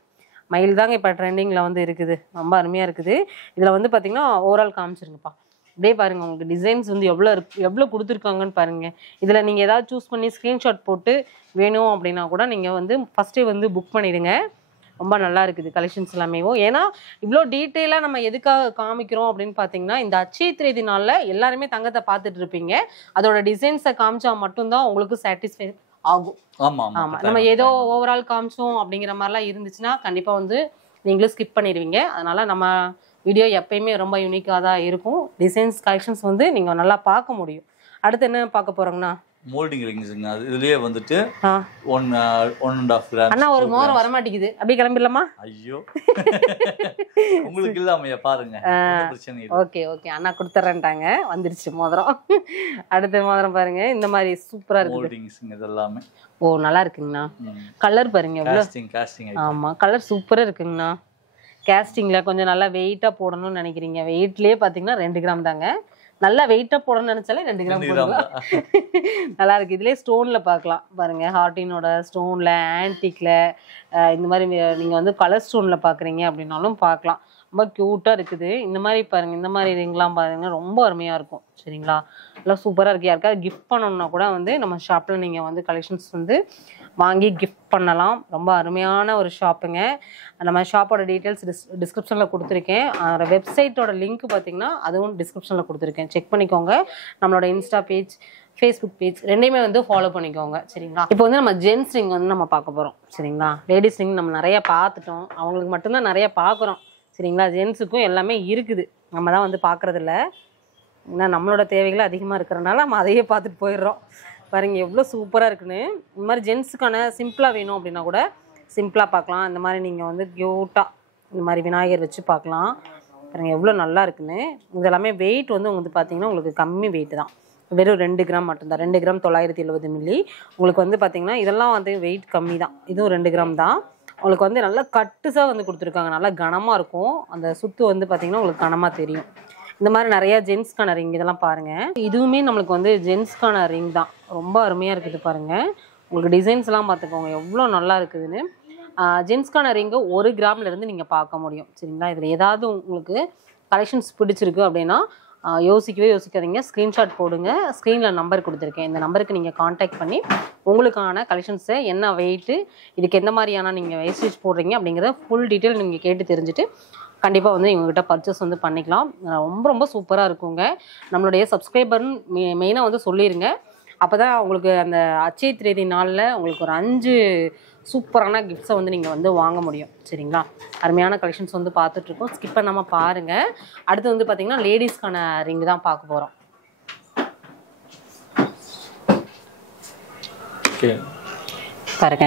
மயில் தாங்க இப்போ ட்ரெண்டிங்கில் வந்து இருக்குது. ரொம்ப அருமையாக இருக்குது. இதில் வந்து பார்த்தீங்கன்னா ஓவரால் காமிச்சிருங்கப்பா. அப்படியே பாருங்கள், உங்களுக்கு டிசைன்ஸ் வந்து எவ்வளோ கொடுத்துருக்காங்கன்னு பாருங்கள். இதில் நீங்கள் ஏதாவது சூஸ் பண்ணி ஸ்க்ரீன்ஷாட் போட்டு வேணும் அப்படின்னா கூட நீங்கள் வந்து ஃபஸ்ட்டே வந்து புக் பண்ணிவிடுங்க. ரொம்ப நல்லா இருக்குது கலெக்ஷன்ஸ் எல்லாமே. ஏன்னா இவ்வளோ டீட்டெயிலாக நம்ம எதுக்காக காமிக்கிறோம் அப்படின்னு பார்த்தீங்கன்னா, இந்த அட்சய திருதி நாளில் எல்லாருமே தங்கத்தை பார்த்துட்டு இருப்பீங்க. அதோட டிசைன்ஸை காமிச்சா மட்டும்தான் உங்களுக்கு சாட்டிஸ்ஃபை ஆகும். ஆமா, நம்ம ஏதோ ஓவரால் காமிச்சோம் அப்படிங்கிற மாதிரிலாம் இருந்துச்சுன்னா கண்டிப்பா வந்து நீங்களும் ஸ்கிப் பண்ணிடுவீங்க. அதனால நம்ம வீடியோ எப்பயுமே ரொம்ப யூனிக்காக தான் இருக்கும். டிசைன்ஸ் கலெக்ஷன்ஸ் வந்து நீங்க நல்லா பார்க்க முடியும். அடுத்து என்ன பார்க்க போறோம்னா, மோல்டிங் ரிங்ஸ்ங்க. இதுலயே வந்துட்டு 1.5 கிராம். அண்ணா ஒரு மோதிரம் வர மாட்டேங்குது, அப்படியே கிளம்பிடலாமா? ஐயோ, உங்களுக்கு இல்லாமையா பாருங்க. பிரச்சனை இல்லை. ஓகே அண்ணா கொடுத்துறேன்ட்டாங்க, வந்துருச்சு மோதிரம். அடுத்த மோதிரம் பாருங்க, இந்த மாதிரி சூப்பரா இருக்கு. மோல்டிங்ஸ்ங்க இதெல்லாமே. நல்லா இருக்குங்கண்ணா. கலர் பாருங்க எவ்வளவு. காஸ்டிங். ஆமா, கலர் சூப்பரா இருக்குங்கண்ணா. கேஸ்டிங்ல கொஞ்சம் நல்லா வெயிட்டா போடணும்னு நினைக்கிறீங்க. வெயிட்லயே பாத்தீங்கன்னா 2 கிராம் தாங்க. நல்லா வெயிட்டா போடணும்னு நினைச்சாலே 2 கிராம் போடலாம். நல்லா இருக்கு. இதுலயே ஸ்டோன்ல பார்க்கலாம் பாருங்க, ஹார்டினோட ஸ்டோன்ல, ஆன்டிக்ல, இந்த மாதிரி நீங்க வந்து கலர் ஸ்டோன்ல பாக்குறீங்க அப்படின்னாலும் பார்க்கலாம். ரொம்ப கியூட்டா இருக்குது. இந்த மாதிரி பாருங்க, இந்த மாதிரி ரிங்லாம் பாருங்க, ரொம்ப அருமையா இருக்கும். சரிங்களா? எல்லாம் சூப்பரா இருக்கு. யாருக்காவது கிஃப்ட் பண்ணணும்னா கூட வந்து நம்ம ஷாப்ல நீங்க வந்து கலெக்ஷன்ஸ் வந்து வாங்கி கிஃப்ட் பண்ணலாம். ரொம்ப அருமையான ஒரு ஷாப்புங்க. நம்ம ஷாப்போட டீட்டெயில்ஸ் டிஸ்கிரிப்ஷனில் கொடுத்துருக்கேன். அதோட வெப்சைட்டோட லிங்க் பார்த்தீங்கன்னா அதுவும் டிஸ்கிரிப்ஷனில் கொடுத்துருக்கேன், செக் பண்ணிக்கோங்க. நம்மளோட இன்ஸ்டா பேஜ், ஃபேஸ்புக் பேஜ் ரெண்டையுமே வந்து ஃபாலோ பண்ணிக்கோங்க. சரிங்களா? இப்போ வந்து நம்ம ஜென்ஸ் ரிங் வந்து நம்ம பார்க்க போகிறோம். சரிங்களா? லேடிஸ் ரிங் நம்ம நிறைய பார்த்துட்டோம், அவங்களுக்கு மட்டும்தான் நிறைய பார்க்குறோம். சரிங்களா? ஜென்ஸுக்கும் எல்லாமே இருக்குது, நம்ம தான் வந்து பார்க்குறதில்ல. ஏன்னா நம்மளோட தேவைகள் அதிகமாக இருக்கிறனால நம்ம அதையே பார்த்துட்டு போயிடுறோம். பாருங்க எவ்வளோ சூப்பராக இருக்குன்னு. இந்த மாதிரி ஜென்ஸுக்கான சிம்பிளாக வேணும் அப்படின்னா கூட சிம்பிளாக பார்க்கலாம். இந்த மாதிரி நீங்கள் வந்து க்யூட்டாக இந்த மாதிரி விநாயகர் வச்சு பார்க்கலாம். பாருங்கள் எவ்வளோ நல்லா இருக்குன்னு. இதெல்லாமே வெயிட் வந்து உங்களுக்கு பார்த்தீங்கன்னா உங்களுக்கு கம்மி வெயிட் தான். வெறும் 2 கிராம் மட்டும்தான். 2 கிராம் 970 மில்லி. உங்களுக்கு வந்து பார்த்தீங்கன்னா இதெல்லாம் வந்து வெயிட் கம்மி தான். இதுவும் 2 கிராம் தான். உங்களுக்கு வந்து நல்லா கட்டுஸாக வந்து கொடுத்துருக்காங்க. நல்லா கனமாக இருக்கும். அந்த சுத்து வந்து பார்த்தீங்கன்னா உங்களுக்கு கனமாக தெரியும். இந்த மாதிரி நிறையா ஜென்ஸ்க்கான ரிங் இதெல்லாம் பாருங்கள். இதுவுமே நம்மளுக்கு வந்து ஜென்ஸ்க்கான ரிங் தான். ரொம்ப அருமையாக இருக்குது பாருங்கள். உங்களுக்கு டிசைன்ஸ்லாம் பார்த்துக்கோங்க எவ்வளோ நல்லா இருக்குதுன்னு. ஜென்ஸ்க்கான ரிங்கு 1 கிராம்லேருந்து நீங்கள் பார்க்க முடியும். சரிங்களா? இதில் ஏதாவது உங்களுக்கு கலெக்ஷன்ஸ் பிடிச்சிருக்கு அப்படின்னா யோசிக்காதீங்க. ஸ்க்ரீன்ஷாட் போடுங்க. ஸ்க்ரீனில் நம்பர் கொடுத்துருக்கேன். இந்த நம்பருக்கு நீங்கள் காண்டாக்ட் பண்ணி உங்களுக்கான கலெக்ஷன்ஸை என்ன வெயிட்டு, இதுக்கு எந்த மாதிரியான நீங்கள் வேஸ்டேஜ் போடுறீங்க அப்படிங்கிற ஃபுல் டீட்டெயில் நீங்கள் கேட்டு தெரிஞ்சுட்டு கண்டிப்பாக வந்து இவங்ககிட்ட பர்ச்சேஸ் வந்து பண்ணிக்கலாம். ரொம்ப ரொம்ப சூப்பராக இருக்குங்க. நம்மளுடைய சப்ஸ்கிரைபர்னு மெயினாக வந்து சொல்லிடுங்க. அப்போ தான் உங்களுக்கு அந்த அட்சய திருதி நாளில் உங்களுக்கு ஒரு 5 சூப்பரான கிஃப்ட்ஸை வந்து நீங்கள் வந்து வாங்க முடியும். சரிங்களா? அருமையான கலெக்ஷன்ஸ் வந்து பார்த்துட்ருக்கோம். ஸ்கிப் பண்ணாமல் பாருங்கள். அடுத்து வந்து பார்த்திங்கன்னா லேடிஸ்க்கான ரிங் தான் பார்க்க போகிறோம். பாருங்க,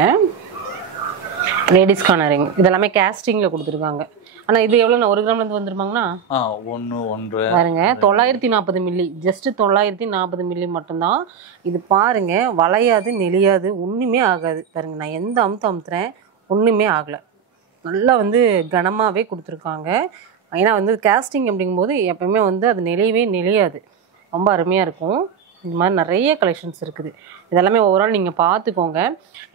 லேடிஸ்க்கான ரிங் இதெல்லாமே கேஸ்டிங்கில் கொடுத்துருக்காங்க. ஆனால் இது எவ்வளோ 1 கிராம்லேருந்து வந்துருமாங்கண்ணா? 1 பாருங்க 940 மில்லி. ஜஸ்ட் 940 மில்லி மட்டும்தான். இது பாருங்க, வளையாது நெளியாது ஒன்றுமே ஆகாது. பாருங்க, நான் எந்த அமுத்துறேன் ஒன்றுமே ஆகலை. நல்லா வந்து கனமாகவே கொடுத்துருக்காங்க. ஏன்னா வந்து கேஸ்டிங் அப்படிங்கும்போது எப்பவுமே வந்து அது நெளியாது. ரொம்ப அருமையாக இருக்கும். இந்த மாதிரி நிறைய கலெக்ஷன்ஸ் இருக்குது. இதெல்லாமே ஓவரால் நீங்கள் பார்த்துக்கோங்க.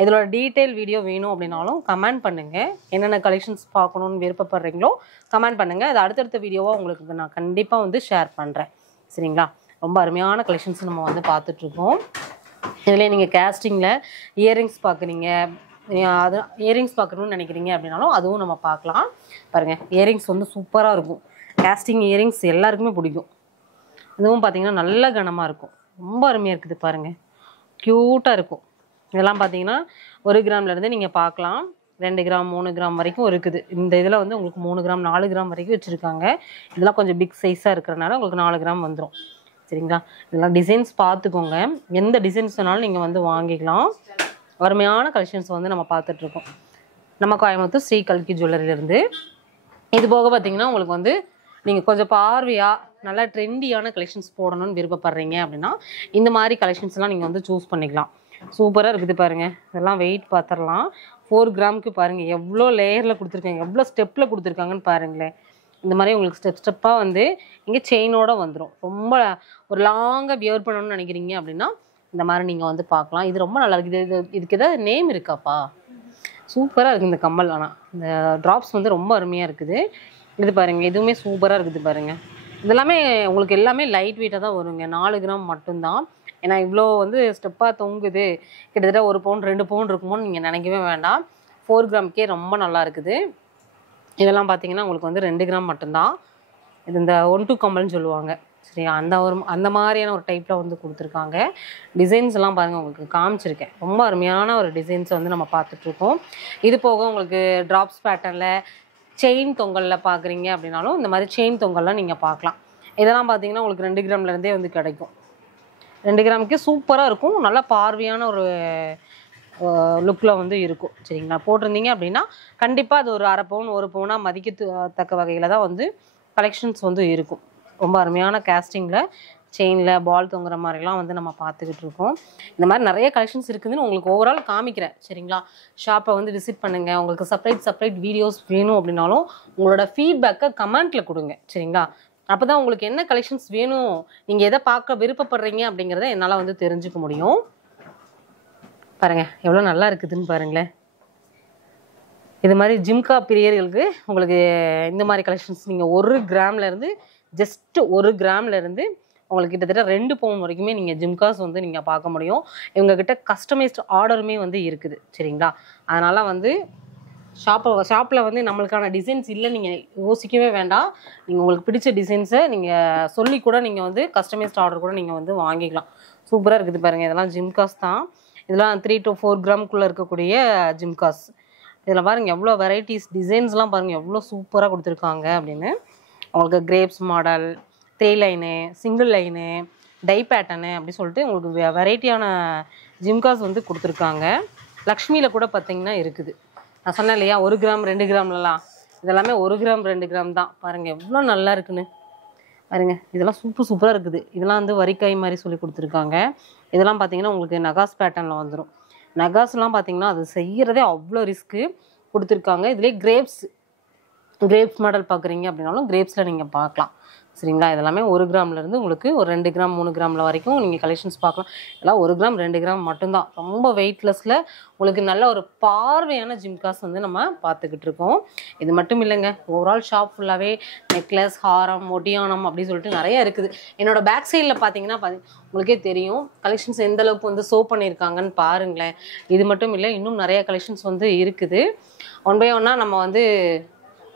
இதோட டீட்டெயில் வீடியோ வேணும் அப்படின்னாலும் கமெண்ட் பண்ணுங்கள். என்னென்ன கலெக்ஷன்ஸ் பார்க்கணுன்னு விருப்பப்படுறீங்களோ கமெண்ட் பண்ணுங்கள். அது அடுத்தடுத்த வீடியோவாக உங்களுக்கு நான் கண்டிப்பாக வந்து ஷேர் பண்ணுறேன். சரிங்களா? ரொம்ப அருமையான கலெக்ஷன்ஸ் நம்ம வந்து பார்த்துட்ருக்கோம். இதில் நீங்கள் கேஸ்டிங்கில் இயரிங்ஸ் பார்க்குறீங்க, அது இயரிங்ஸ் பார்க்கணுன்னு நினைக்கிறீங்க அப்படின்னாலும் அதுவும் நம்ம பார்க்கலாம். பாருங்கள், இயரிங்ஸ் வந்து சூப்பராக இருக்கும். கேஸ்டிங் இயரிங்ஸ் எல்லாருக்குமே பிடிக்கும். இதுவும் பார்த்திங்கன்னா நல்ல கனமாக இருக்கும். ரொம்ப அருமையாக இருக்குது பாருங்கள். க்யூட்டாக இருக்கும். இதெல்லாம் பார்த்தீங்கன்னா 1 கிராம்லேருந்து நீங்கள் பார்க்கலாம். 2 கிராம் 3 கிராம் வரைக்கும் இருக்குது. இந்த இதில் வந்து உங்களுக்கு 3 கிராம் 4 கிராம் வரைக்கும் வச்சுருக்காங்க. இதெல்லாம் கொஞ்சம் பிக் சைஸாக இருக்கிறனால உங்களுக்கு 4 கிராம் வந்துடும். சரிங்களா? இதெல்லாம் டிசைன்ஸ் பார்த்துக்கோங்க. எந்த டிசைன்ஸ் வேணாலும் நீங்கள் வந்து வாங்கிக்கலாம். அருமையான கலெக்ஷன்ஸ் வந்து நம்ம பார்த்துட்ருக்கோம். நம்ம கோயம்புத்தூர் ஸ்ரீ கல்கி ஜுவல்லரியிலேருந்து. இது போக பார்த்தீங்கன்னா உங்களுக்கு வந்து நீங்கள் கொஞ்சம் பார்வையாக நல்லா ட்ரெண்டியான கலெக்ஷன்ஸ் போடணும்னு விருப்பப்படுறீங்க அப்படின்னா இந்த மாதிரி கலெக்ஷன்ஸ்லாம் நீங்கள் வந்து சூஸ் பண்ணிக்கலாம். சூப்பராக இருக்குது பாருங்கள். இதெல்லாம் வெயிட் பார்த்துடலாம். 4 கிராமுக்கு பாருங்கள் எவ்வளோ லேயரில் கொடுத்துருக்காங்க, எவ்வளோ ஸ்டெப்பில் கொடுத்துருக்காங்கன்னு பாருங்களேன். இந்த மாதிரி உங்களுக்கு ஸ்டெப்பாக வந்து இங்கே செயினோடு வந்துடும். ரொம்ப ஒரு லாங்காக வியர் பண்ணணும்னு நினைக்கிறீங்க அப்படின்னா இந்த மாதிரி நீங்கள் வந்து பார்க்கலாம். இது ரொம்ப நல்லா இருக்குது. இதுக்கு ஏதாவது நேம் இருக்காப்பா? சூப்பராக இருக்குது இந்த கம்மல். ஆனால் இந்த ட்ராப்ஸ் வந்து ரொம்ப அருமையாக இருக்குது. இது பாருங்கள், இதுவுமே சூப்பராக இருக்குது பாருங்கள். இதெல்லாமே உங்களுக்கு எல்லாமே லைட் வெயிட்டாக தான் வருங்க. 4 கிராம் மட்டும்தான். ஏன்னா இவ்வளோ வந்து ஸ்டெப்பாக தொங்குது. கிட்டத்தட்ட 1 பவுன் 2 பவுன் இருக்குமோன்னு நீங்கள் நினைக்கவே வேண்டாம். 4 கிராமுக்கே ரொம்ப நல்லா இருக்குது. இதெல்லாம் பார்த்தீங்கன்னா உங்களுக்கு வந்து 2 கிராம் மட்டும்தான். இது இந்த 1-2 கம்மல்னு சொல்லுவாங்க. சரியா? அந்த மாதிரியான ஒரு டைப்பில் வந்து கொடுத்துருக்காங்க. டிசைன்ஸ் எல்லாம் பாருங்கள், உங்களுக்கு காமிச்சிருக்கேன். ரொம்ப அருமையான ஒரு டிசைன்ஸை வந்து நம்ம பார்த்துட்ருக்கோம். இது போக உங்களுக்கு ட்ராப்ஸ் பேட்டர்னில் செயின் தொங்கலில் பார்க்குறீங்க அப்படின்னாலும் இந்த மாதிரி செயின் தொங்கல்லாம் நீங்கள் பார்க்கலாம். இதெல்லாம் பார்த்தீங்கன்னா உங்களுக்கு 2 கிராம்லேருந்தே வந்து கிடைக்கும். 2 கிராமுக்கே சூப்பராக இருக்கும். நல்லா பார்வையான ஒரு லுக்கில் வந்து இருக்கும். சரிங்களா? போட்டிருந்தீங்க அப்படின்னா கண்டிப்பாக அது ஒரு 1/2 பவுன் 1 பவுனாக மதிக்கத்தக்க வகையில் தான் வந்து கலெக்ஷன்ஸ் வந்து இருக்கும். ரொம்ப அருமையான கேஸ்டிங்கில் செயினில் பால் தொங்குற மாதிரிலாம் வந்து நம்ம பார்த்துக்கிட்டு இருக்கோம். இந்த மாதிரி நிறைய கலெக்ஷன்ஸ் இருக்குதுன்னு உங்களுக்கு ஓவரால் காமிக்கிறேன். சரிங்களா? ஷாப்பை வந்து விசிட் பண்ணுங்கள். உங்களுக்கு செப்பரேட் வீடியோஸ் வேணும் அப்படின்னாலும் உங்களோட ஃபீட்பேக்கை கமெண்ட்டில் கொடுங்க. சரிங்களா? அப்போ தான் உங்களுக்கு என்ன கலெக்ஷன்ஸ் வேணும், நீங்கள் எதை பார்க்க விருப்பப்படுறீங்க அப்படிங்கிறத என்னால் வந்து தெரிஞ்சுக்க முடியும். பாருங்கள் எவ்வளோ நல்லா இருக்குதுன்னு பாருங்களேன். இது மாதிரி ஜிம்கா பிரியர்களுக்கு உங்களுக்கு இந்த மாதிரி கலெக்ஷன்ஸ் நீங்கள் 1 கிராம்லேருந்து ஜஸ்ட் 1 கிராம்லேருந்து உங்களுக்கு கிட்டத்தட்ட 2 பவுன் வரைக்குமே நீங்கள் ஜிம்காஸ் வந்து நீங்கள் பார்க்க முடியும். இவங்ககிட்ட கஸ்டமைஸ்டு ஆர்டருமே வந்து இருக்குது. சரிங்களா? அதனால் வந்து ஷாப்பில் வந்து நம்மளுக்கான டிசைன்ஸ் இல்லை நீங்கள் யோசிக்கவே வேண்டாம். நீங்கள் உங்களுக்கு பிடிச்ச டிசைன்ஸை நீங்கள் சொல்லி கூட நீங்கள் வந்து கஸ்டமைஸ்ட் ஆர்டர் கூட நீங்கள் வந்து வாங்கிக்கலாம். சூப்பராக இருக்குது பாருங்கள். இதெல்லாம் ஜிம்காஸ் தான். இதெல்லாம் 3 to 4 கிராமுக்குள்ளே இருக்கக்கூடிய ஜிம்காஸ். இதில் பாருங்கள் எவ்வளோ வெரைட்டிஸ் டிசைன்ஸ்லாம் பாருங்கள் எவ்வளோ சூப்பராக கொடுத்துருக்காங்க அப்படின்னு. உங்களுக்கு grapes model, 3 line, single line, dye pattern அப்படி சொல்லிட்டு உங்களுக்கு வெரைட்டியான ஜிம்காஸ் வந்து கொடுத்துருக்காங்க. லக்ஷ்மியில் கூட பார்த்திங்கன்னா இருக்குது. நான் சொன்னேன் இல்லையா 1 கிராம் 2 கிராம்லலாம், இதெல்லாமே 1 கிராம் 2 கிராம் தான். பாருங்கள் எவ்வளோ நல்லா இருக்குன்னு. பாருங்க இதெல்லாம் சூப்பராக இருக்குது. இதெல்லாம் வந்து வரிக்காய் மாதிரி சொல்லி கொடுத்துருக்காங்க. இதெல்லாம் பார்த்தீங்கன்னா உங்களுக்கு நகாஸ் பேட்டர்னில் வந்துடும். நகாஸ்லாம் பார்த்தீங்கன்னா அது செய்கிறதே அவ்வளோ ரிஸ்க்கு கொடுத்துருக்காங்க. இதுலேயே கிரேப்ஸ் மாடல் பார்க்குறீங்க அப்படின்னாலும் கிரேப்ஸில் நீங்கள் பார்க்கலாம். சரிங்களா? இதெல்லாமே 1 கிராம்லேருந்து உங்களுக்கு ஒரு 2 கிராம் 3 கிராமில் வரைக்கும் நீங்கள் கலெக்ஷன்ஸ் பார்க்கலாம். இதெல்லாம் 1 கிராம் 2 கிராம் மட்டும்தான். ரொம்ப வெயிட்லெஸ்ஸில் உங்களுக்கு நல்ல ஒரு பார்வையான ஜிம்காஸ் வந்து நம்ம பார்த்துக்கிட்டு இருக்கோம். இது மட்டும் இல்லைங்க, ஓவரால் ஷாப் ஃபுல்லாகவே நெக்லஸ், ஹாரம், ஒட்டியானம் அப்படின்னு சொல்லிட்டு நிறைய இருக்குது. என்னோட பேக் சைடில் பார்த்தீங்கன்னா உங்களுக்கே தெரியும் கலெக்ஷன்ஸ் எந்த அளவுக்கு வந்து ஷோ பண்ணியிருக்காங்கன்னு பாருங்களேன். இது மட்டும் இல்லை, இன்னும் நிறைய கலெக்ஷன்ஸ் வந்து இருக்குது. ஒன் பை ஒன்னாக நம்ம வந்து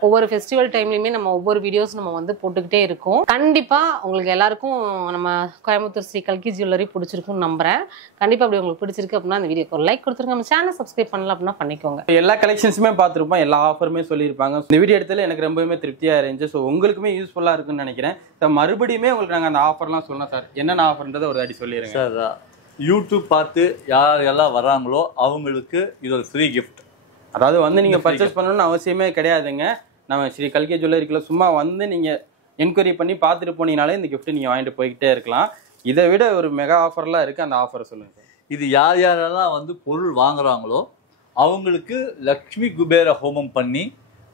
ஒவ்வொரு ஃபெஸ்டிவல் டைம்லையுமே நம்ம ஒவ்வொரு வீடியோஸ் நம்ம வந்து போட்டுக்கிட்டே இருக்கோம். கண்டிப்பாக உங்களுக்கு எல்லாருக்கும் நம்ம கோயம்புத்தூர் ஸ்ரீ கல்கி ஜுவல்லரி பிடிச்சிருக்குன்னு நம்புறேன். கண்டிப்பாக அப்படி உங்களுக்கு பிடிச்சிருக்கு அப்படின்னா அந்த வீடியோக்கு ஒரு லைக் கொடுத்துருங்க. நம்ம சேனல் சப்ஸ்கிரைப் பண்ணலாம் அப்படின்னா பண்ணிக்கோங்க. எல்லா கலெக்ஷன்ஸுமே பார்த்துருப்போம், எல்லா ஆஃபருமே சொல்லியிருப்பாங்க. இந்த வீடியோ எடுத்ததில் எனக்கு ரொம்பவுமே திருப்தியாக இருந்துச்சு. ஸோ உங்களுக்குமே யூஸ்ஃபுல்லாக இருக்குன்னு நினைக்கிறேன். ஸோ மறுபடியுமே உங்களுக்கு நாங்கள் அந்த ஆஃபர்லாம் சொல்லலாம் சார். என்னென்ன ஆஃபர்ன்றதை ஒரு அடி சொல்லிடுங்க சார். யூடியூப் பார்த்து யார் எல்லாம் வராங்களோ அவங்களுக்கு இது ஒரு ஃப்ரீ கிஃப்ட். அதாவது வந்து நீங்கள் பர்ச்சேஸ் பண்ணணும்னு அவசியமே கிடையாதுங்க. நம்ம ஸ்ரீ கல்கி ஜுவல்லரிக்குள்ள சும்மா வந்து நீங்கள் என்கொயரி பண்ணி பார்த்துட்டு போனீங்கனாலே இந்த கிஃப்ட் நீங்கள் வாங்கிட்டு போய்கிட்டே இருக்கலாம். இதை விட ஒரு மெகா ஆஃபர்லாம் இருக்குது. அந்த ஆஃபரை சொல்லுங்கள் சார். இது யாரெல்லாம் வந்து பொருள் வாங்குறாங்களோ அவங்களுக்கு லக்ஷ்மி குபேர ஹோமம் பண்ணி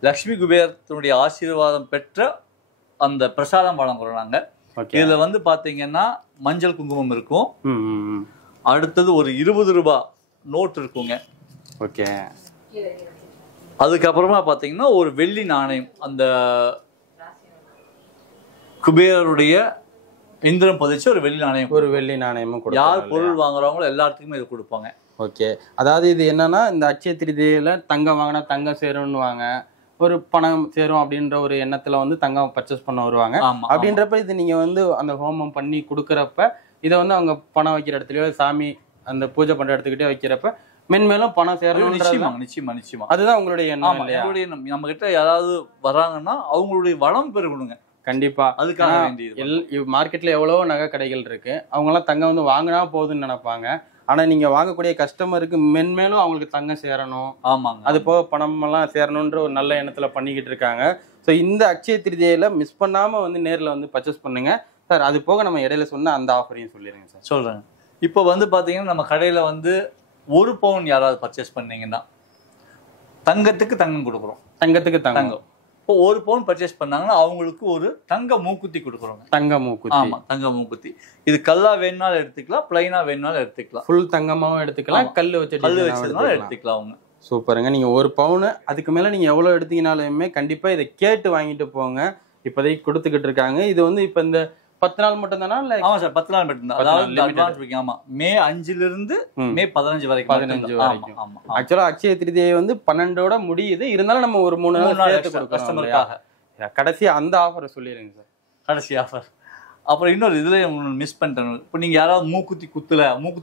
லக்ஷ்மி குபேரத்தினுடைய ஆசீர்வாதம் பெற்ற அந்த பிரசாதம் வழங்குறோம் நாங்கள். இதில் வந்து பார்த்தீங்கன்னா மஞ்சள் குங்குமம் இருக்கும். அடுத்தது ஒரு 20 ரூபாய் நோட் இருக்குங்க. ஓகே. அதுக்கப்புறமா பார்த்தீங்கன்னா ஒரு வெள்ளி நாணயம், அந்த குபேரருடைய இந்திரம் பதிச்சு ஒரு வெள்ளி நாணயமும் யார் பொருள் வாங்குறாங்களோ எல்லாத்துக்குமே இது கொடுப்பாங்க. ஓகே. அதாவது இது என்னன்னா, இந்த அட்சய திருதியில தங்கம் வாங்கினா தங்கம் சேரும்னுவாங்க, ஒரு பணம் சேரும் அப்படின்ற ஒரு எண்ணத்துல வந்து தங்கம் பர்ச்சேஸ் பண்ண வருவாங்க. அப்படின்றப்ப இது நீங்க வந்து அந்த ஹோமம் பண்ணி கொடுக்குறப்ப இதை வந்து அவங்க பணம் வைக்கிற இடத்துலயோ சாமி அந்த பூஜை பண்ற இடத்துக்கிட்டே வைக்கிறப்ப மென்மேலும் பணம் சேரணும். நிச்சயமா அதுதான் உங்களுடைய எண்ணம். நம்ம கிட்ட யாராவது வராங்கன்னா அவங்களுடைய வளம் பெருகணுங்க. கண்டிப்பா. அதுக்காக மார்க்கெட்ல எவ்வளவோ நகை கடைகள் இருக்கு. அவங்க எல்லாம் தங்கம் வந்து வாங்கினா போதுன்னு நினைப்பாங்க. ஆனா நீங்க வாங்கக்கூடிய கஸ்டமருக்கு மென்மேலும் அவங்களுக்கு தங்கம் சேரணும், ஆமாங்க, அது போக பணம் எல்லாம் சேரணும்ன்ற ஒரு நல்ல எண்ணத்துல பண்ணிக்கிட்டு இருக்காங்க. ஸோ இந்த அட்சய திருதியில மிஸ் பண்ணாம வந்து நேரில் வந்து பர்ச்சேஸ் பண்ணுங்க சார். அது போக நம்ம இடையில சொன்ன அந்த ஆஃபரையும் சொல்லிடுங்க சார். சொல்றேன். இப்போ வந்து பாத்தீங்கன்னா நம்ம கடையில வந்து 1 பவுன் யாராவது பர்ச்சேஸ் பண்ணீங்கன்னா தங்கத்துக்கு தங்கம் கொடுக்குறோம். தங்கத்துக்கு தங்கம். இப்போ 1 பவுன் பர்ச்சேஸ் பண்ணாங்கன்னா அவங்களுக்கு ஒரு தங்க மூக்குத்தி கொடுக்குறோங்க. தங்க மூக்குத்தி. ஆமா, தங்க மூக்குத்தி. இது கல்லா வேணுனாலும் எடுத்துக்கலாம், பிளைனா வேணுனாலும் எடுத்துக்கலாம், ஃபுல் தங்கமாவும் எடுத்துக்கலாம், கல்லு வச்சதுனாலும் எடுத்துக்கலாம். அவங்க சூப்பருங்க. நீங்க 1 பவுன் அதுக்கு மேல நீங்க எவ்வளவு எடுத்தீங்கனாலுமே கண்டிப்பா இதை கேட்டு வாங்கிட்டு போங்க. இப்போதைக்கு கொடுத்துக்கிட்டு இருக்காங்க. இது வந்து இப்ப இந்த 10 நாள் மட்டும் தானா? ஆமா சார், 10 நாள் மட்டும் தான். அதாவது அட்வான்ஸ் புக்கிங். ஆமா, மே 5ல இருந்து மே 15 வரைக்கும். ஆமா. ஆக்சுவலா அட்சய திருதியை வந்து 12ஓட முடியுது. இருந்தாலும் நம்ம ஒரு 3 நாள் சேர்த்து கொடுக்கிறோம் கஸ்டமருக்காக. கடைசி அந்த ஆஃபரை சொல்லிடுங்க சார். கடைசி ஆஃபர். அப்புறம் இன்னொரு இதுல மிஸ் பண்ணிட்டேன். இப்போ நீங்க யாராவது மூக்குத்தி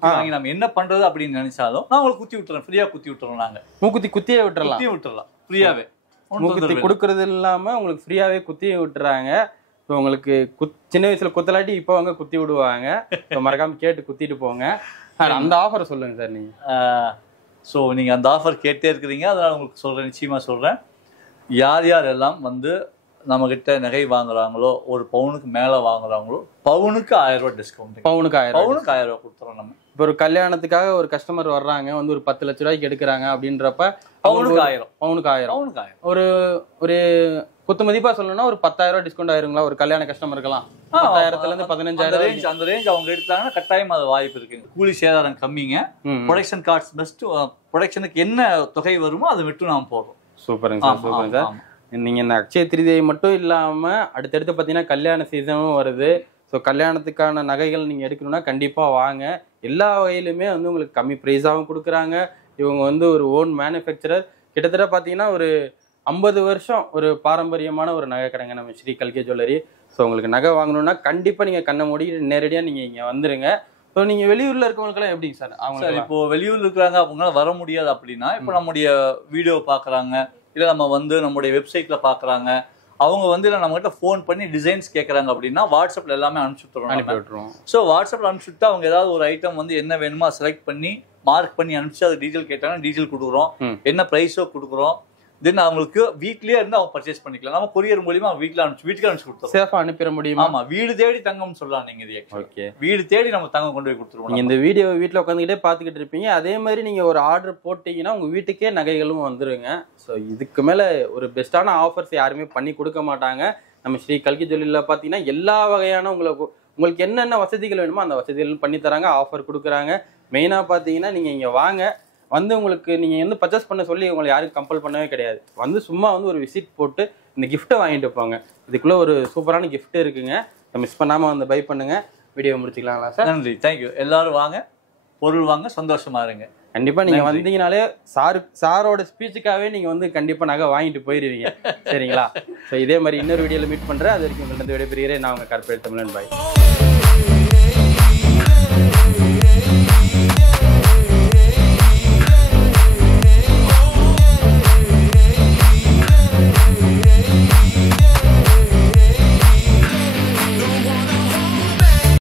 வாங்கி நம்ம என்ன பண்றது அப்படின்னு நினைச்சாலும் நான் உங்களுக்கு குத்தி விட்டுறேன், ஃப்ரீயா குத்தி விட்டுறோம். நாங்க குத்தியே விட்டுறலாம் ஃப்ரீயாவே. மூக்குத்தி கொடுக்கறது இல்லாம உங்களுக்கு ஃப்ரீயாவே குத்தி விட்டுறாங்க. உங்களுக்கு சின்ன வயசுல குத்தலாட்டி இப்போ அவங்க குத்தி விடுவாங்க. மறக்காம கேட்டு குத்திட்டு போங்க. அந்த ஆஃபரை சொல்லுங்க சார் நீங்க. ஸோ நீங்க அந்த ஆஃபர் கேட்டே இருக்கிறீங்க, அதனால உங்களுக்கு சொல்றேன், நிச்சயமா சொல்றேன். யார் எல்லாம் வந்து நம்ம கிட்ட நகை வாங்குறாங்களோ, 1 பவுனுக்கு மேல வாங்குறாங்களோ, பவுனுக்கு 1000 ரூபாய் டிஸ்கவுண்ட். பவுனுக்கு 1000 ரூபாய் கொடுத்துறோம் நம்ம. இப்போ ஒரு கல்யாணத்துக்காக ஒரு கஸ்டமர் வர்றாங்க, வந்து ஒரு 10 லட்ச ரூபாய்க்கு எடுக்கிறாங்க அப்படின்றப்ப பவுனுக்கு 1000. ஒரு ஒரு குத்து மதிப்பா சொல்லணும்னா ஒரு 10,000 ரூபாய் டிஸ்கவுண்ட் ஆயிருங்களா ஒரு கல்யாண கஸ்டமருக்கெல்லாம்? 10,000ல இருந்து 15,000 அந்த ரேஞ்ச் அவங்க எடுத்தாங்கன்னா கட்டாயமா அது வாய்ப்பு இருக்கு. கூலி சேதாரம் கம்மிங்க. Production cards best. ப்ரொடக்ஷனுக்கு என்ன தொகை வருமோ அதை விட்டு நாம போடுறோம். சூப்பருங்க சார், சூப்பருங்க சார். நீங்க இந்த அட்சய திருதியை மட்டும் இல்லாம அடுத்தடுத்து பாத்தீங்கன்னா கல்யாண சீசனும் வருது. ஸோ கல்யாணத்துக்கான நகைகள் நீங்க எடுக்கணும்னா கண்டிப்பா வாங்க. எல்லா வகையிலுமே வந்து உங்களுக்கு கம்மி ப்ரைஸாகவும் கொடுக்குறாங்க. இவங்க வந்து ஒரு ஓன் மேனுஃபேக்சரர். கிட்டத்தட்ட பாத்தீங்கன்னா ஒரு 50 வருஷம் ஒரு பாரம்பரியமான ஒரு நகை கடைங்க நம்ம ஸ்ரீ கல்கி ஜுவல்லரி. ஸோ உங்களுக்கு நகை வாங்கணும்னா கண்டிப்பா நீங்க கண்ணை மூடி நேரடியா நீங்க இங்க வந்துருங்க. ஸோ நீங்க வெளியூர்ல இருக்கவங்களுக்கெல்லாம் எப்படிங்க சார்? அவங்க இப்போ வெளியூர்ல இருக்கிறாங்க, அவங்களால வர முடியாது அப்படின்னா இப்போ நம்முடைய வீடியோ பாக்குறாங்க, இல்ல நம்ம வந்து நம்முடைய வெப்சைட்ல பாக்குறாங்க, அவங்க வந்து நம்ம கிட்ட ஃபோன் பண்ணி டிசைன்ஸ் கேட்கறாங்க அப்படின்னா வாட்ஸ்அப்ல எல்லாமே அனுப்பிச்சுட்டுறோம். ஸோ வாட்ஸ்அப்ல அனுப்பிச்சுட்டு அவங்க ஏதாவது ஒரு ஐட்டம் வந்து என்ன வேணுமோ செலக்ட் பண்ணி மார்க் பண்ணி அனுப்பிச்சு அது டீட்டெயில் கேட்டாங்கன்னா டீட்டெயில் கொடுக்குறோம், என்ன ப்ரைஸோ கொடுக்குறோம். தென் அவங்களுக்கு வீட்லயே இருந்து அவங்க பர்ச்சேஸ் பண்ணிக்கலாம். நம்ம கொரியர் மூலியமா வீட்டுக்கு அனுப்பிச்சு கொடுத்துருவோம். சேஃபா அனுப்பிட முடியுமா? ஆமா, வீடு தேடி தங்கம்னு சொல்லலாம் நீங்க இது. ஓகே, வீடு தேடி நம்ம தங்கம் கொண்டு போய் கொடுத்துருவோம். நீங்க இந்த வீடியோ வீட்டுல உட்காந்துக்கிட்டே பாத்துக்கிட்டு இருப்பீங்க. அதே மாதிரி நீங்க ஒரு ஆர்டர் போட்டீங்கன்னா உங்க வீட்டுக்கே நகைகளும் வந்துருங்க. ஸோ இதுக்கு மேல ஒரு பெஸ்டான ஆஃபர்ஸ் யாருமே பண்ணி கொடுக்க மாட்டாங்க. நம்ம ஸ்ரீ கல்கி ஜுவல்லரியில பாத்தீங்கன்னா எல்லா வகையான உங்களுக்கு என்னென்ன வசதிகள் வேணுமோ அந்த வசதிகள் பண்ணி தராங்க, ஆஃபர் கொடுக்குறாங்க. மெயினா பாத்தீங்கன்னா நீங்க இங்க வாங்க, வந்து உங்களுக்கு நீங்க வந்து பர்ச்சேஸ் பண்ண சொல்லி உங்களை யாரும் கம்பல் பண்ணவே கிடையாது. வந்து சும்மா வந்து ஒரு விசிட் போட்டு இந்த கிஃப்ட்டை வாங்கிட்டு போங்க. இதுக்குள்ள ஒரு சூப்பரான கிஃப்ட் இருக்குங்க. மிஸ் பண்ணாம வந்து பை பண்ணுங்க. வீடியோ முடிச்சுக்கலாங்களா சார்? நன்றி, தேங்க்யூ. எல்லாரும் வாங்க, பொருள் வாங்க, சந்தோஷமா இருங்க. கண்டிப்பா நீங்க வந்தீங்கனாலே சாரோட ஸ்பீச்சுக்காகவே நீங்க வந்து கண்டிப்பா நகை வாங்கிட்டு போயிருவீங்க. சரிங்களா? ஸோ இதே மாதிரி இன்னொரு வீடியோல மீட் பண்றேன். அது வரைக்கும் உங்கள்கிட்ட விடைபெறுகிறேன். நான் உங்க கார்பரேட் தமிழன். பாய்.